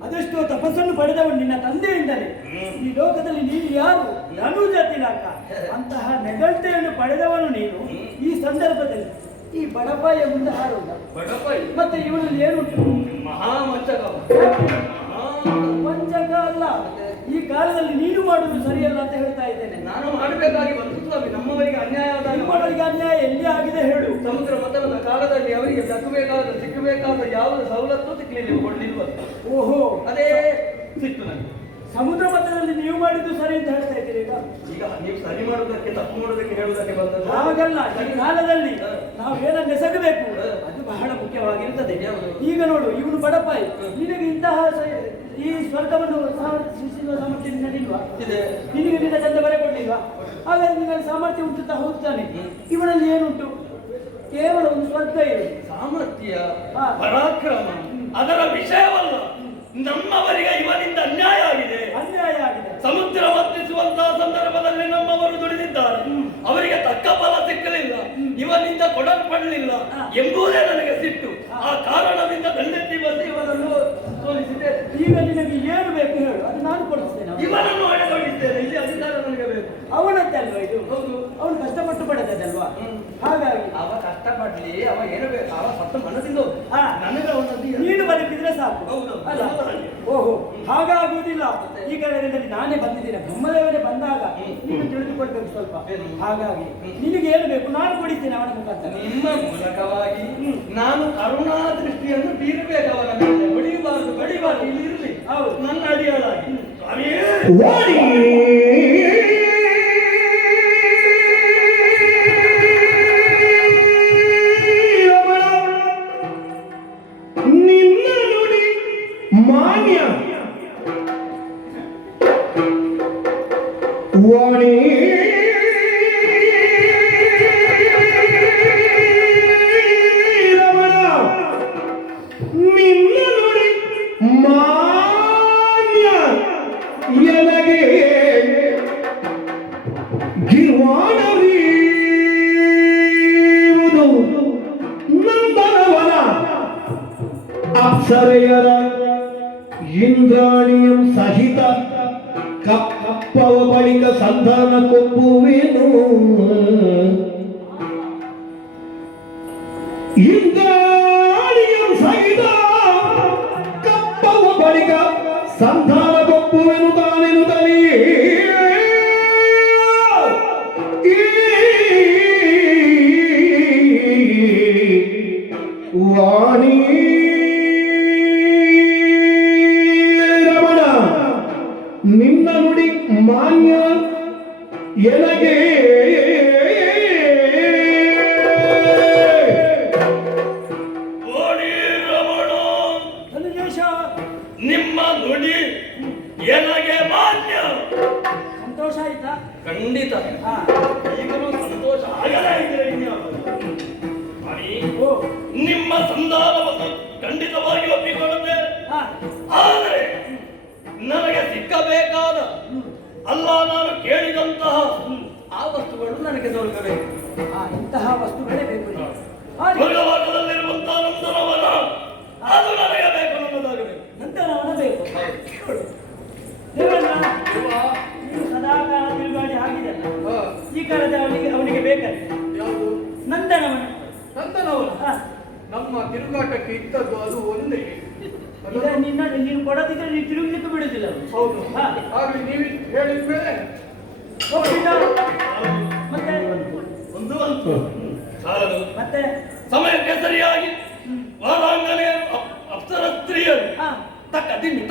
ಅದೆಷ್ಟೋ ತಪಸ್ಸನ್ನು ಪಡೆದವನು ನಿನ್ನ ತಂದೆಯಿಂದಲೇ. ಈ ಲೋಕದಲ್ಲಿ ನೀನು ಯಾರು? ಧನುಜ ತಿಲಕ ಅಂತಹ ನೆಗಳ್ತೆಯನ್ನು ಪಡೆದವನು ನೀನು. ಈ ಸಂದರ್ಭದಲ್ಲಿ ಈ ಬಡಪಾಯಿಯ ಮುಂದೆ ಹಾರೋದ ಬಡಪಾಯಿ ಮತ್ತೆ ಇವನಲ್ಲಿ ಏನುಂಟು? ಮಹಾಮಂಚಕ. ವಂಚಕ ಅಲ್ಲ. ಈ ಕಾಲದಲ್ಲಿ ನೀನು ಮಾಡುವುದು ಸರಿಯಲ್ಲ ಅಂತ ಹೇಳ್ತಾ ಇದ್ದೇನೆ. ನಾನು ಮಾಡಬೇಕಾಗಿ ಬಂತು ಸ್ವಾಮಿ. ನಮ್ಮವರಿಗೆ ಅನ್ಯಾಯ ಆದಾಗ ನಿಮ್ಮವರಿಗೆ ಅನ್ಯಾಯ ಎಲ್ಲಿ ಆಗಿದೆ ಹೇಳು? ಸಮುದ್ರ ಮಥನದ ಕಾಲದಲ್ಲಿ ಅವರಿಗೆ ಸಿಕ್ಕಬೇಕಾದ ಯಾವುದೇ ಸವಲತ್ತು ಸಿಕ್ಕಲಿಲ್ಲ, ಕೊಡ್ಲಿಲ್ವ? ಓಹೋ, ಅದೇ ಸಿಕ್ತು ನನಗೆ. ಸಮುದ್ರ ಮಟ್ಟದಲ್ಲಿ ನೀವು ಮಾಡಿದ್ದು ಸರಿ ಅಂತ ಹೇಳ್ತಾ ಇದ್ದೀರಿ ಈಗ? ಈಗ ನೀವು ಸರಿ ಮಾಡುವುದಕ್ಕೆ ತಪ್ಪು ಮಾಡುವುದಕ್ಕೆ ಹೇಳುವುದಕ್ಕೆ ಬಂದದ್ದು ಹಾಗಲ್ಲ. ಈ ಕಾಲದಲ್ಲಿ ನಾವು ಏನನ್ನು ಎಸಗಬೇಕು ಅದು ಬಹಳ ಮುಖ್ಯವಾಗಿರುತ್ತದೆ. ಈಗ ನೋಡು, ಇವನು ಬಡಪಾಯಿ, ನಿನಗೆ ಇಂತಹ ಈ ಸ್ವರ್ಗವನ್ನು ಸೃಷ್ಟಿಸುವ ಸಾಮರ್ಥ್ಯ ನಿನ್ನದಿಲ್ವಾ? ನಿನಗೆ ನಿನ್ನ ಚಂದ ಬರೆ ಕೊಡ್ಲಿಲ್ವಾ? ಹಾಗಾಗಿ ನಿನ್ನ ಸಾಮರ್ಥ್ಯ ಉಂಟು ಹೌದು ತಾನೆ? ಇವನಲ್ಲಿ ಏನುಂಟು? ಕೇವಲ ಒಂದು ಸ್ವರ್ಗ ಇದೆ. ಸಾಮರ್ಥ್ಯ, ಪರಾಕ್ರಮ ಅದರ ವಿಷಯವಲ್ಲ. ನಮ್ಮವರಿಗೆ ಇವನಿಂದ ಅನ್ಯಾಯ ಆಗಿದೆ. ಅನ್ಯಾಯ ಆಗಿದೆ. ಸಮುದ್ರ ವರ್ತಿಸುವಂತಹ ಸಂದರ್ಭದಲ್ಲಿ ನಮ್ಮವರು ದುಡಿದಿದ್ದಾರೆ. ಅವರಿಗೆ ತಕ್ಕ ಫಲ ಸಿಕ್ಕಲಿಲ್ಲ, ಇವನಿಂದ ಕೊಡಲ್ಪಡಲಿಲ್ಲ ಎಂಬುದೇ ನನಗೆ ಸಿಟ್ಟು. ಆ ಕಾರಣದಿಂದ ದಂಡೆತ್ತಿ ಬಂದು ಇವನನ್ನು ಸೋಲಿಸಿದೆ. ಈಗ ನಿನಗೆ ಏನು ಬೇಕು ಹೇಳು, ಅದು ನಾನು ಕೊಡಿಸ್ತೇನೆ. ಇವನನ್ನು ಹೊಡೆದೊಡಿಸ್ತೇನೆ. ಇಲ್ಲಿ ಅಧಿಕಾರ ನನಗೆ ಬೇಕು. ಅವನದ್ದೇ ಅಲ್ವಾ ಇದು? ಹೌದು, ಅವನು ಕಷ್ಟಪಟ್ಟು ಪಡೆದಲ್ವಾ? ಹಾಗಾಗಿ ಅವ ಕಷ್ಟಪಡ್ಲಿ, ಅವ ಏನು ಬೇಕು, ಅವ ಸತ್ತ ಮನಸ್ಸಿಂದ ನನಗೆ ಅವನದ್ದು ನೀನು ಬದುಕಿದ್ರೆ ಸಾಕು. ಹೌದು. ಅಲ್ಲ? ಓಹೋ, ಹಾಗಾಗುವುದಿಲ್ಲ. ಈ ಕಾರಣದಲ್ಲಿ ನಾನೇ ಬಂದಿದ್ದೇನೆ. ಬ್ರಹ್ಮದೇವರೇ ಬಂದಾಗ ನೀನು ತಿಳಿದುಕೊಳ್ಬೇಕು ಸ್ವಲ್ಪ. ಹಾಗಾಗಿ ನಿನಗೆ ಏನು ಬೇಕು ನಾನು ಕೊಡಿಸ್ತೇನೆ ಅವನ ಮುಖಾಂತರ. ನಿಮ್ಮ ಮೂಲಕವಾಗಿ ನಾನು ಕರುಣಾ ದೃಷ್ಟಿಯನ್ನು ಬೀರಬೇಕು ಅವನ ಮೇಲೆ. ಬಡಿಬಾರ್ದು ಇಲ್ಲಿ ಇರಲಿ. ಹೌದು, ನನ್ನ ಅಡಿಯಾಳಾಗಿ ವಾಡಿ ನಿನ್ನ ನುಡಿ ಮಾನ್ಯ ವಾಣಿ ರಮಣ ನಿನ್ನ ನುಡಿ ಮಾನ್ಯ ಎನಗೆ ಗಿರ್ವಾಣವೀವುದು ನಂದನವನ ಅಪ್ಸರೆಯರ ಇಂದ್ರಾಣಿಯಂ ಸಹಿತ ಕಪ್ಪವ ಬಳಿಕ ಸಂಧಾನ ಕೊಪ್ಪುವೇನು ಇಂದ್ರಾಣಿಯಂ ಸಹಿತ ಕಪ್ಪವ ಬಳಿಕ ಸಂಧಾನ ಕೊಪ್ಪುವೆನು ತಾನೆನು ತನಿ ಓಡಿ ರಮಣ, ಧನುಜೇಶ ನಿಮ್ಮ ನುಡಿ ಎನಗೆ ಮಾನ್ಯ. ಸಂತೋಷ ಆಯ್ತಾ? ಖಂಡಿತ ಹಾ. ಈಗಲೂ ಸಂತೋಷ ಆಗಲೇ ಇದೆ. ಅಣಿ, ಓ ನಿಮ್ಮ ಸಂಧಾನವನ್ನು ಖಂಡಿತವಾಗಿ ಒಪ್ಪಿಕೊಳ್ಳುತ್ತೇನೆ. ಹಾ. ಆದರೆ ನನಗೆ ಸಿಕ್ಕಬೇಕಾದ ಅಲ್ಲ, ನಾನು ಕೇಳಿದಂತಹ ಆ ವಸ್ತುಗಳು ನನಗೆ ದೊರಕಬೇಕು. ಇಂತಹ ವಸ್ತುಗಳೇ ಬೇಕು ನಿಮಗೆ. ಹಾಗೆ ಸ್ವರ್ಗಲೋಕದಲ್ಲಿರುವಂತಹ ನಂದನವನ ಅದು ನನಗೆ ಬೇಕು, ನನ್ನದಾಗಬೇಕು. ನಂತರವನ ಬೇಕು. ದೇವೇಂದ್ರ, ನೀನು ಸದಾಕಾಲ ತಿರುಗಾಡಿ ಆಗಿದೆಯಲ್ಲ, ಈ ಕಾಲದ ಅವನಿಗೆ ಬೇಕಲ್ಲ ಯಾವುದು? ನಂದನವನ. ನಂದನವನ ಹಾ. ನಮ್ಮ ತಿರುಗಾಟಕ್ಕೆ ಇದ್ದದ್ದು ಅದು ಒಂದೇ. ಈಗ ನೀನು ಕೊಡದಿದ್ರೆ ನೀನು ತಿರುಗಲಿಕ್ಕೆ ಬಿಡುದಿಲ್ಲ ಅವನು. ಹೌದು. ಹಾ. ಆಗ್ಲಿ ನೀವು ಹೇಳಿದ ಮೇಲೆ ಹೋಗ್ಬಿಟ್ಟ? ಮತ್ತೆ ಒಂದು ಅಂತು ಸಾಲದು. ಮತ್ತೆ ಸಮಯಕ್ಕೆ ಸರಿಯಾಗಿ ವಾರಾಂಗನೆ ಅಪ್ಸರ ಸ್ತ್ರೀಯರು ಹಾ. ತಕ್ಕ ದಿಮ್ಮಿ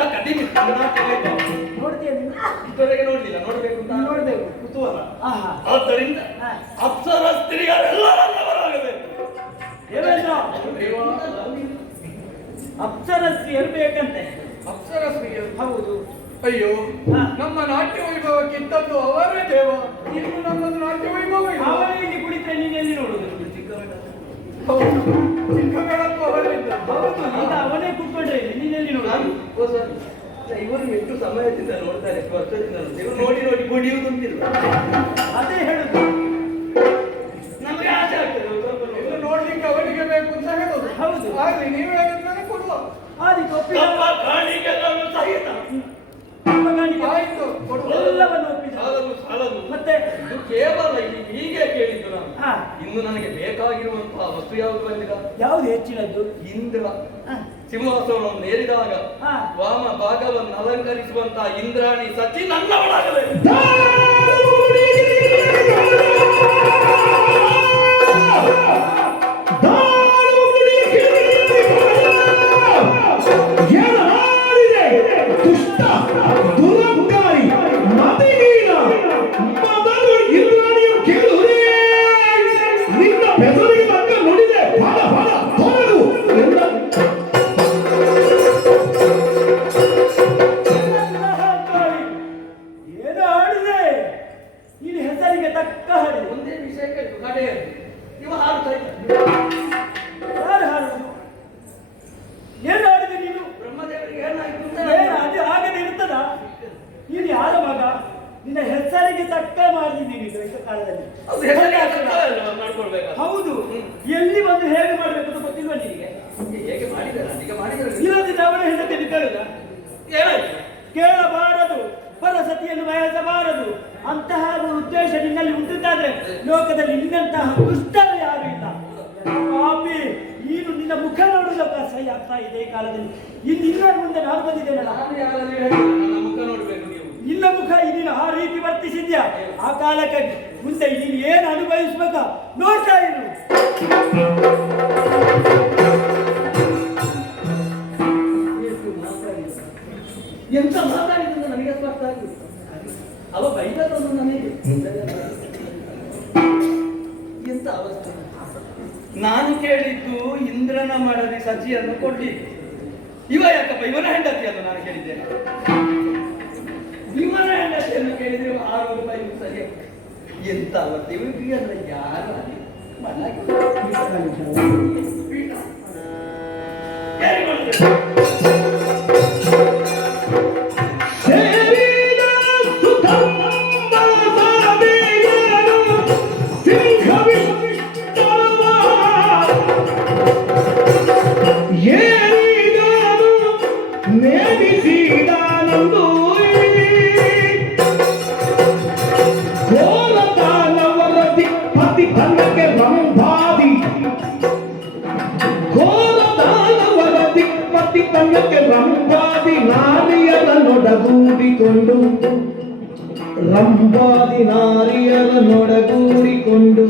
ನೋಡ್ತೀಯ ನೀನು? ಇಷ್ಟವರೆಗೆ ನೋಡ್ಲಿಲ್ಲ, ನೋಡ್ಬೇಕು ಅಂತ ನೀನು ನೋಡ್ಬೇಕು. ಕುತೂಹಲ. ಆಹಾ. ಆದ್ದರಿಂದ ಹಾ. ಅಪ್ಸರ ಸ್ತ್ರೀಯರೆಲ್ಲ ನನ್ನವರಾಗಬೇಕು. ದೇವೇಂದ್ರ, ಅಪ್ಸರಸ್ತ್ರೀಯರು ಬೇಕಂತೆ. ಅಪ್ಸರ ಸ್ತ್ರೀಯರು. ಹೌದು. ಅಯ್ಯೋ, ಹಾ. ನಮ್ಮ ನಾಟ್ಯ ವೈಭವಕ್ಕೆ ಇದ್ದದ್ದು ಅವರೇ ದೇವ. ಇನ್ನು ನಮ್ಮದು ನಾಟ್ಯ ವೈಭವ ಇಲ್ಲ. ಅವರೇ ಇಲ್ಲಿ ಕುಳಿತರೆ ನೀನು ಎಲ್ಲಿ ನೋಡುದು? ಹೌದು, ಚಿಕ್ಕಗಳಕ್ಕೂ ಅವರಿದ್ದ. ಹೌದು. ಈಗ ಅವನೇ ಕೂತ್ಕೊಂಡ್ರೆ ಇಲ್ಲಿ ನೀನೆಲ್ಲಿ ನೋಡುದು? ಇವರು ಎಷ್ಟು ಸಮಯದಿಂದ ನೋಡ್ತಾರೆ, ಎಷ್ಟು ವರ್ಷದಿಂದ ಇವರು ನೋಡಿ ನೋಡಿ ಬಡಿಯುವುದಂತಿಲ್ಲ. ಅದೇ ಹೇಳುದು. ನಮಗೆ ಆಸೆ ಆಗ್ತದೆ ಸ್ವಲ್ಪ ಇನ್ನು ನೋಡ್ಲಿಕ್ಕೆ ಅವರಿಗೆ ಬೇಕು ಅಂತ ಹೇಳೋದು. ಹೌದು. ಆಗ್ಲಿ, ನೀವು ಹೇಳಿದ್ರೆ ಕೊಡುವ. ಆದಿತ್ತು ಒಪ್ಪಿದ. ನಮ್ಮ ಕಾಣಿಕೆಗಳನ್ನು ಸಹಿತ ಅಪ್ಪಗಾಣಿಕೆ ಆಯ್ತು, ಕೊಡುವ. ಎಲ್ಲವನ್ನು ಒಪ್ಪಿದ. ಸಾಲದು. ಮತ್ತೆ ಇದು ಕೇವಲ ಇಲ್ಲಿ ಹೀಗೆ ಕೇಳಿದ್ದು ನಾನು. ಹಾ. ಇನ್ನು ನನಗೆ ಬೇಕಾಗಿರುವಂತಹ ವಸ್ತು ಯಾವುದು ಬಂದಿಲ್ಲ? ಯಾವುದು ಹೆಚ್ಚಿನದ್ದು? ಇಂದ್ರ ಹಾ. ಸಿಂಹಾಸನವನ್ನು ಏರಿದಾಗ ಹಾ. ವಾಮ ಭಾಗವನ್ನು ಅಲಂಕರಿಸುವಂತಹ ಇಂದ್ರಾಣಿ ಸತಿ ನನ್ನವಳಾಗಬೇಕು. ದುಷ್ಟ ದುರಂಕಾರಿ ಮತಿಹೀನ ಮೊದಲು ಇಂದ್ರಾಣಿಯು ಕೇಳುವುದೇ ನಿನ್ನ ಬೆದರಿಗೆ ತಕ್ಕ ನುಡಿದೆ ಫಲ ಫಲ ತೊರೆದು ಎಂದ. ಏನು ಹಾಡಿದೆ ನೀನು? ಹೆಸರಿಗೆ ತಕ್ಕ ಹಾಡಿದೆ. ಒಂದೇ ವಿಷಯ ಕೇಳು, ಕಡೆಯಲ್ಲಿ ಇವ ಹಾಡ್ತಾ ಇದ್ದ. ಯಾರು ಹಾಡುವುದು? ಏನು ಹಾಡಿದೆ ನೀನು? ಬ್ರಹ್ಮದೇವರಿಗೆ ಏನಾಯ್ತು ಅಂತ ಏನು ಅದು ಆಗದೆ ಇರ್ತದ? ನೀನು ಯಾರ ಮಗ? ನಿನ್ನ ಹೆಸರಿಗೆ ತಕ್ಕ ಮಾಡಿದ್ದೀನಿ ಈ ಕಾಲದಲ್ಲಿ. ಅದು ಹೆಸರಿಗೆ ಮಾಡ್ಕೊಳ್ಬೇಕು. ಹೌದು. ಎಲ್ಲಿ ಬಂದು ಹೇಗೆ ಮಾಡ್ಬೇಕು ಅಂತ ಗೊತ್ತಿಲ್ವಾ ನಿನಗೆ? ಹೇಗೆ ಮಾಡಿದ್ದಾರೆ ಈಗ ಮಾಡಿದ್ದಾರೆ. ಇಲ್ಲದಿದ್ದರೆ ಅವನ ಹೆಂಡತಿಯನ್ನು ಕೇಳುದ? ಏನಾಯ್ತು? ಕೇಳಬಾರದು, ಪರಸತಿಯನ್ನು ಬಯಸಬಾರದು. ಅಂತಹ ಉದ್ದೇಶ ನಿನ್ನಲ್ಲಿ ಉಂಟಾದ್ರೆ ಲೋಕದಲ್ಲಿ ನಿನ್ನಂತಹ ದುಷ್ಟರು ಯಾರು ಇಲ್ಲ. ಪಾಪಿ, ನೀನು ನಿನ್ನ ಮುಖ ನೋಡುವುದಕ್ಕೆ ಅಸಹ್ಯ ಆಗ್ತಾ ಇದೆ ಈ ಕಾಲದಲ್ಲಿ. ಇನ್ನು ಮುಂದೆ ನಾನು ಬಂದಿದ್ದೇನಲ್ಲ, ನಾನು ಯಾರಾದ್ರೂ ಹೇಳಿದ್ರೆ ನನ್ನ ಮುಖ ನೋಡ್ಬೇಕು ನೀವು. ನಿನ್ನ ಮುಖ ನೀನು ಆ ರೀತಿ ವರ್ತಿಸಿದ್ಯಾ, ಆ ಕಾಲಕ್ಕೆ ಮುಂದೆ ನೀನು ಏನು ಅನುಭವಿಸ್ಬೇಕ ನೋಡ್ತಾ ಇರು. ಎಂತ ಮಾತಾಡಿದ್ರೆ ನನಗೆ ಸ್ಪಷ್ಟ ಆಗಿದೆ. ಅವ ಬೈದನ್ನು ನನಗೆ ಎಂತ ಅವಸ್ಥೆ. ನಾನು ಕೇಳಿದ್ದು ಇಂದ್ರನ ಮಾಡದಿ ಸಜಿಯನ್ನು ಕೊಡ್ಲಿಕ್ಕೆ. ಇವ ಯಾಕಪ್ಪ ಇವನ ಹೆಂಡತಿಯನ್ನು ನಾನು ಕೇಳಿದ್ದೇನೆ. ಇವನ ಹೆಂಡತಿಯನ್ನು ಕೇಳಿದ್ರೆ 6 ರೂಪಾಯಿ ಸರಿ. ಎಂತ ಅವಸ್ಥೆ ಇವರಿಗೆ ಅಂದ್ರೆ ಯಾರು ರಂಭಾದಿ ನಾರಿಯರನ್ನೊಡಗೂಡಿಕೊಂಡು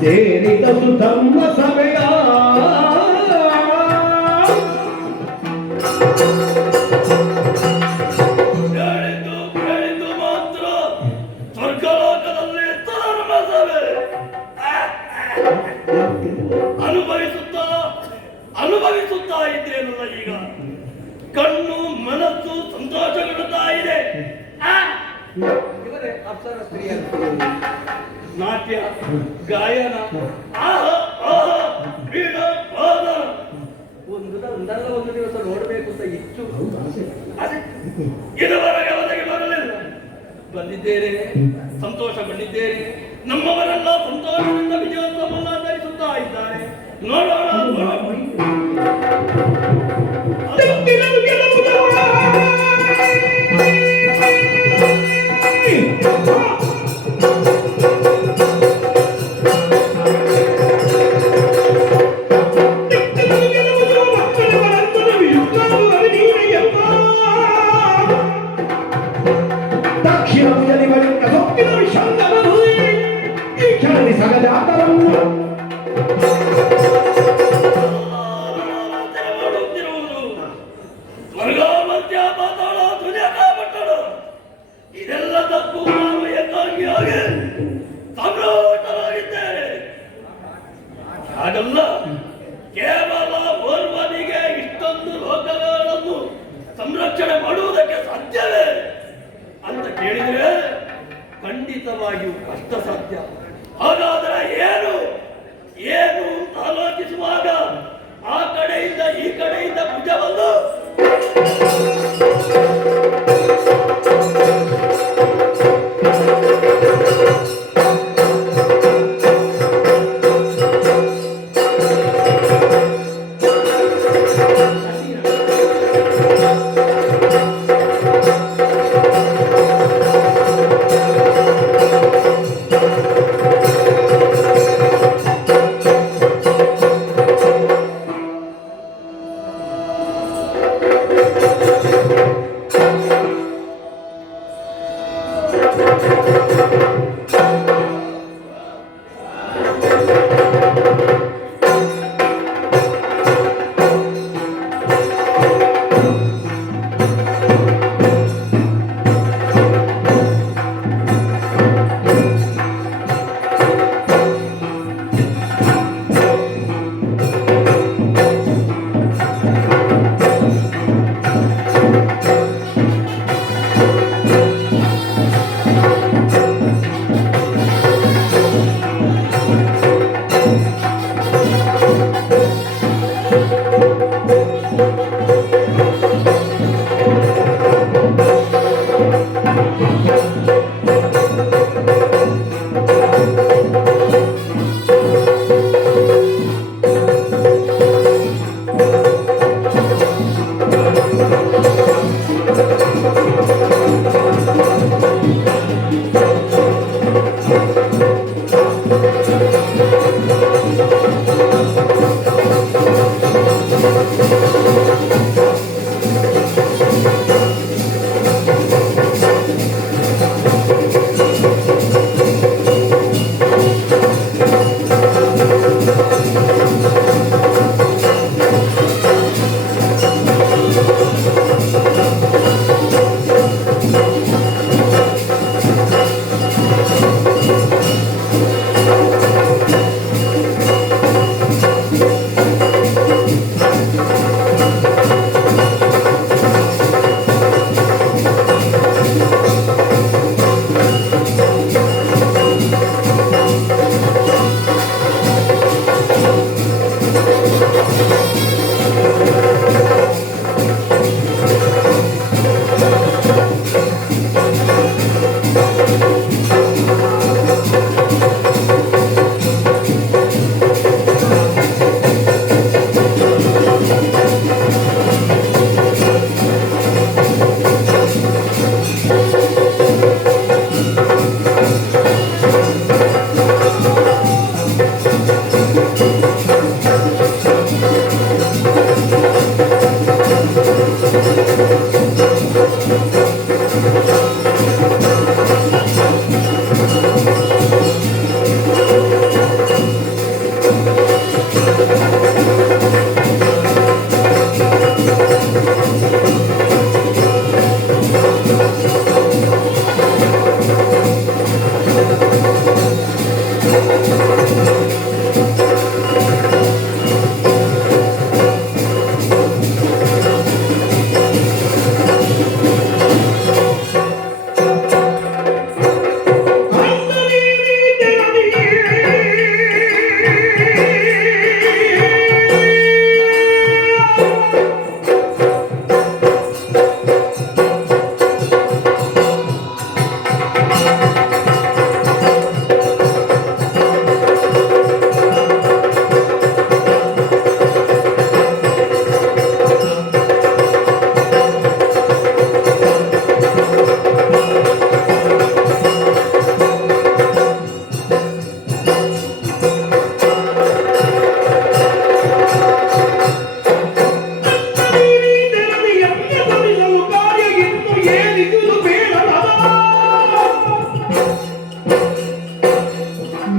ಸೇರಿದದು ತಮ್ಮ ಸಭೆಯ ಹೇಳಿದ್ದು ಮಾತ್ರ ಅನುಭವಿಸುತ್ತಾ ಇದ್ದೇನಲ್ಲ ಈಗ. ಕಣ್ಣು ಮನಸ್ಸು ಸಂತೋಷಗೊಳ್ಳುತ್ತಾ ಇದೆ. ಇವರೇ ಅಪ್ಸರ ಸ್ತ್ರೀಯರು. ನಾಟ್ಯ, ಗಾಯನ, ಆಹಾ ಆಹಾ ವೀಣಾ ವಾದನ. ಒಂದಲ್ಲ ಒಂದು ದಿವಸ ನೋಡಬೇಕು ಅಂತ ಇತ್ತು. ಅದೇ ಇದುವರೆಗೆ ಒದಗಿ ಬರಲಿಲ್ಲ. ಬಂದಿದ್ದೇನೆ, ಸಂತೋಷಗೊಂಡಿದ್ದೇನೆ. ನಮ್ಮವರೆಲ್ಲ ಸಂತೋಷದಿಂದ ವಿಜಯೋತ್ಸವವನ್ನು ಆಚರಿಸುತ್ತಾ ಇದ್ದಾರೆ. ನೋಡೋಣ ದಕ್ಷಿಣ ಭುಜದಿ ಬಳಿಕ ಸೊಪ್ಪಿನ ವಿಷಂಗವನ್ನು ಈ ಕ್ಷಣದಿ ಸಗದ ಆತರನ್ನು ಸ್ವರ್ಗ ಮಧ್ಯ ಪಾತಾಳ ದುನಿಯಕ ಪಟ್ಟಣ ಇದೆಲ್ಲದಕ್ಕೂ ನಾವು ಏಕಾಂಗಿಯಾಗಿ ಸಂಭ್ರಮಿತರಾಗಿದ್ದೇವೆ. ಹಾಗಲ್ಲ, ಕೇವಲ ಓರ್ವನಿಗೆ ಇಷ್ಟೊಂದು ಲೋಕಗಳನ್ನು ಸಂರಕ್ಷಣೆ ಮಾಡುವುದಕ್ಕೆ ಸಾಧ್ಯವೇ ಅಂತ ಕೇಳಿದರೆ ಖಂಡಿತವಾಗಿಯೂ ಕಷ್ಟ ಸಾಧ್ಯ. ಹಾಗಾದರೆ ಏನು ಏನು ಅಂತ ಆಲೋಚಿಸುವಾಗ ಆ ಕಡೆಯಿಂದ ಈ ಕಡೆಯಿಂದ ಭುಜವನ್ನು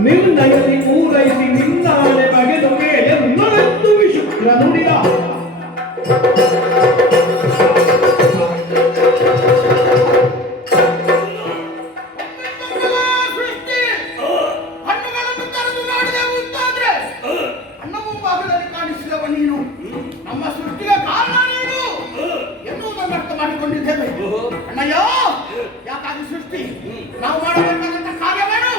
ನಿರ್ಣಯದಿ ಪೂರೈಸಿ ನಿನ್ನಾಳೆ ಬಗೆದ ಮೇಲೆ ನರೆಂದು ವಿಶುಕ್ರ ನುಡಿದ. ಹಣ್ಣುಗಳನ್ನು ತರಲು ನೋಡಿದೆವು ಅಂತಾದ್ರೆ ಅಣ್ಣ ಮುಂಭಾಗದಲ್ಲಿ ಕಾಣಿಸಿದವ ನೀನು ನಮ್ಮ ಸೃಷ್ಟಿಗೆ ಕಾರಣ ನೀನು ಎನ್ನುವುದನ್ನು ಅರ್ಥ ಮಾಡಿಕೊಂಡಿದ್ದೇವೆ. ಅಣ್ಣಯ್ಯ, ಯಾಕಾಗಿ ಸೃಷ್ಟಿ ನಾವು ಮಾಡಬೇಕಾದಂತ ಕಾರ್ಯವೇನು?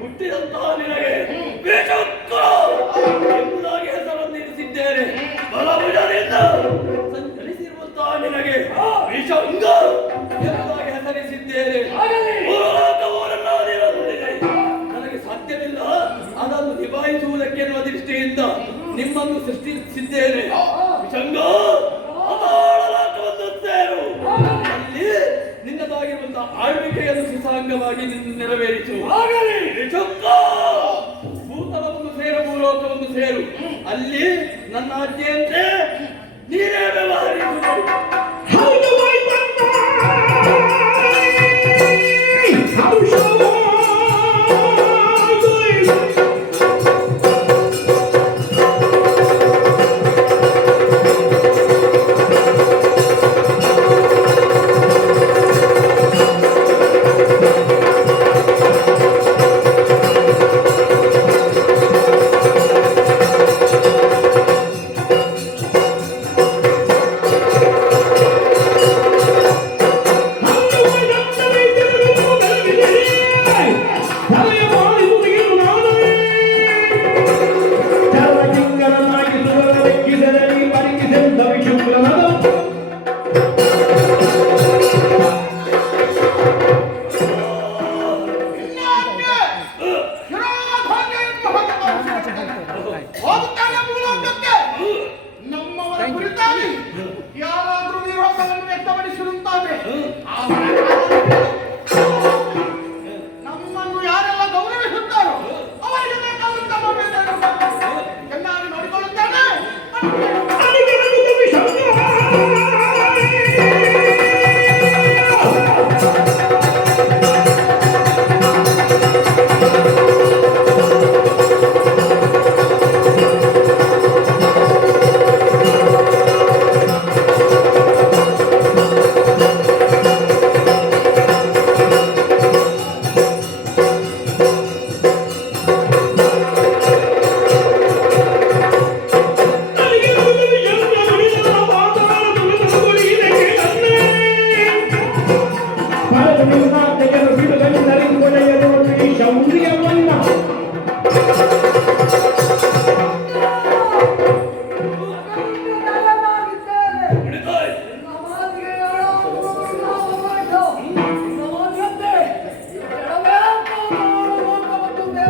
ಹುಟ್ಟಿದಂತಹ ನಿನಗೆ ಎಂಬುದಾಗಿ ಹೆಸರನ್ನಿರಿಸಿದ್ದೇನೆ. ಬಲಭುಜದಿಂದ ಸಂಚರಿಸಿರುವಂತಹ ನಿನಗೆ ವಿಷಂಗ ಎಂಬುದಾಗಿ ಹೆಸರಿಸಿದ್ದೇನೆ. ನನಗೆ ಸಾಧ್ಯವಿಲ್ಲ ಅದನ್ನು ನಿಭಾಯಿಸುವುದಕ್ಕೆ ಎನ್ನುವ ದೃಷ್ಟಿಯಿಂದ ನಿಮ್ಮನ್ನು ಸೃಷ್ಟಿಸಿದ್ದೇನೆ. ವಿಷಂಗ ಸೇರು ಅಲ್ಲಿ ನಿನ್ನದಾಗಿರುವಂತಹ ಆಳ್ವಿಕೆಯನ್ನು ಸುಸಾಂಗವಾಗಿ ನೆರವೇರಿಸು. ಭೂತಲವನ್ನು ಸೇರು, ಭೂಲೋಕವನ್ನು ಸೇರು. ಅಲ್ಲಿ ನನ್ನ ಆಜ್ಞೆಯಂತೆ ನೀನೇ ವ್ಯವಹರಿಸು.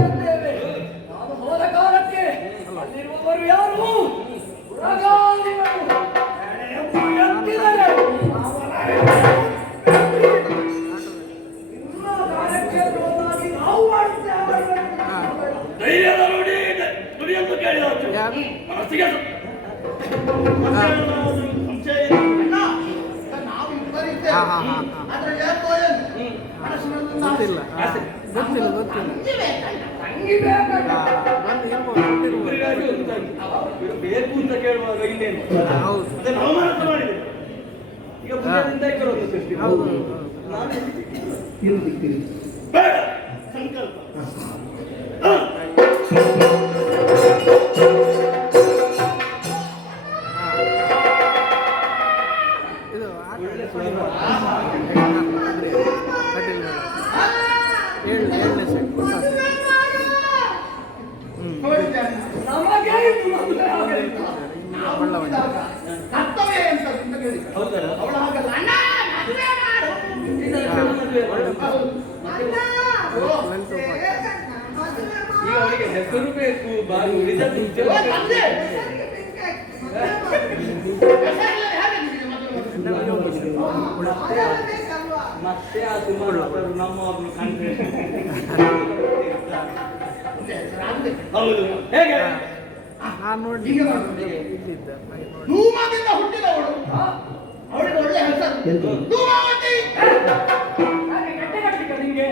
ನಾನು ಹೋದ ಕಾಲಕ್ಕೆ ಅಲ್ಲಿರುವವರು ಯಾರು ಉರಗಾಲಿಗಳು. ಎಳೆಯೊಬ್ಬರು ಎತ್ತಿದರೆ ಇನ್ನ ಕಾಲಕ್ಕೆ ಬರೋದಾಗಿ ನಾವು ಮಾಡುತ್ತೇವೆ. ಧೈರ್ಯದ ನುಡಿಯನ್ನು ಕೇಳಿದ ಮನಸ್ಸಿಗೆ ಸಂಶಯ ಅಣ್ಣ, ನಾವು ಇಬ್ಬರಿದ್ದೇವೆ. ಆದ್ರೆ ಯಾಕೋ ಏನು ಮನಸ್ಸಿನಲ್ಲಿ ಒಂದು ಆಸೆ. ತಂಗಿ ಬೇಕಣ್ಣ, ತಂಗಿ ಬೇಕಣ್ಣ. ಇಬ್ಬರಿಗಾಗಿ ಒಂದು ತಂಗಿ. ಇವರು ಬೇಕು ಅಂತ ಕೇಳುವಾಗ ಇನ್ನೇನು ಅದನ್ನು ಅವಮಾನ ಮಾಡಿದೆ. ಈಗ ಪುಣ್ಯದಿಂದ ಇಬ್ಬರು ಸೃಷ್ಟಿ ನಾನು ಬೇಡ ಸಂಕಲ್ಪ ನೋಡಿದ್ದೆ ಅಣ್ಣ. ನಮಗೆ ಇದು ಮದುವೆ ಆಗಲಿಲ್ಲ. ನಾವು ನೋಡಿದಾಗ ಕರ್ತವ್ಯ ಅಂತ ಕೇಳಿದ. ಹೌದಲ್ಲ ಅವಳು ಹಾಗಲ್ಲ, ಅಣ್ಣ ಮದುವೆ ಮಾಡು. ಮದುವೆ ಮಾಡು. ಓ, ಈಗ ಅವರಿಗೆ ಹೆಸರು ಬೇಕು ಬಾರಿ ಉಳಿದದ್ದು ಓ, ತಂದೆ. ಹೆಸರಿಲ್ಲದೆ ಹೇಗೆ ನಿಮಗೆ ಮದುವೆ ಮಾಡೋದು? ಮತ್ತೆ ಆ ಸುಮಾರು ನಮ್ಮವ್ರನ್ನು ಕಂಡ್ರೆ ಹೌದು ಹೇಗೆ ಹೀಗೆ ಮಾಡೋದು. ಧೂಮದಿಂದ ಹುಟ್ಟಿದವಳು ಅವಳಿಗೆ ಒಳ್ಳೆ ಹೆಸರು ಧೂಮಾವತಿ. ಹಾಗೆ ಗಟ್ಟೆ ಕಟ್ಟಲಿಕ್ಕೆ ನಿಮಗೆ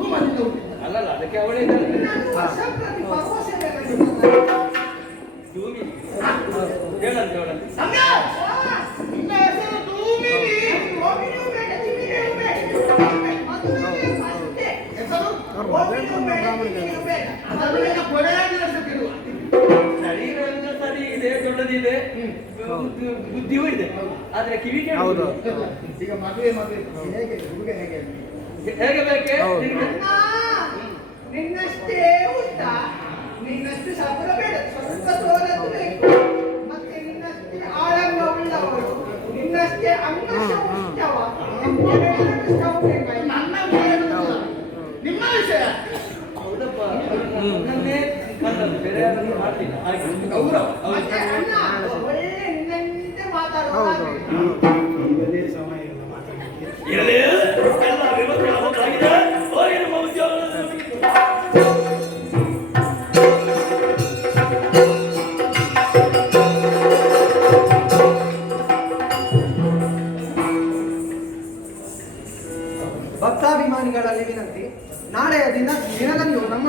ಧೂಮದಿಂದ ಹುಟ್ಟಿದ ಅಲ್ಲಲ್ಲ ಅದಕ್ಕೆ ಅವಳೇ ಇದ್ದಾಳೆ ಭೂಮಿ ಹೇಳಂತೆ ಅವಳಂತೆ ಸಂಧ್ಯಾ, ನಿನ್ನ ಹೆಸರು ಧೂಮಿನಿ. ಹೆಸರು ಅದನ್ನು ಈಗ ಕೊನೆಯಾಗಿ ಹೆಸರಿಡುವ. ಶರೀರ ಎಲ್ಲ ಸರಿ ಇದೆ ದೊಡ್ಡದಿದೆ ಬುದ್ಧಿಯೂ ಇದೆ ಆದ್ರೆ ಕಿವಿ ಕೇಳುವುದು ಈಗ ಮದುವೆ ಹೇಗೆ ಹುಡುಗ ಹೇಗೆ ಹೇಗೆ ಬೇಕೆ ನಿನಗೆ? ನಿನ್ನಷ್ಟೇ ಉಂಟ, ನಿನ್ನಷ್ಟು ಸಬರ ಬೇಡ, ಸ್ವಲ್ಪ ತೋರದ್ದು ಬೇಕು. ಮತ್ತೆ ನಿನ್ನಷ್ಟೇ ಆಳಂಗ ಉಳ್ಳವಳು, ನಿನ್ನಷ್ಟೇ ಅಂಗಶ ಉಂಟವ. ನನ್ನ ವಿಷಯ ಗೊತ್ತಿಲ್ಲ. ನಿಮ್ಮ ವಿಷಯ ಹೌದಪ್ಪ ನನ್ನೇ ಕಂಡದ್ದು ಬೇರೆ ಯಾರನ್ನು ಮಾಡ್ಲಿಲ್ಲ ಹಾಗೆ ಗೌರವ. ಮತ್ತೆ ಅಣ್ಣ ಒಳ್ಳೆ ನಿನ್ನಂತೆ ಮಾತಾಡುವ ಇರಲಿ ಎಲ್ಲ ವಿವರ ಆಗಿದೆ ಹೋಗಿ ನಮ್ಮ ಉದ್ಯೋಗದಲ್ಲಿ ಭಕ್ತಾಭಿಮಾನಿಗಳಲ್ಲಿ ವಿನಂತಿ, ನಾಳೆಯ ದಿನದಂದು ನಮ್ಮ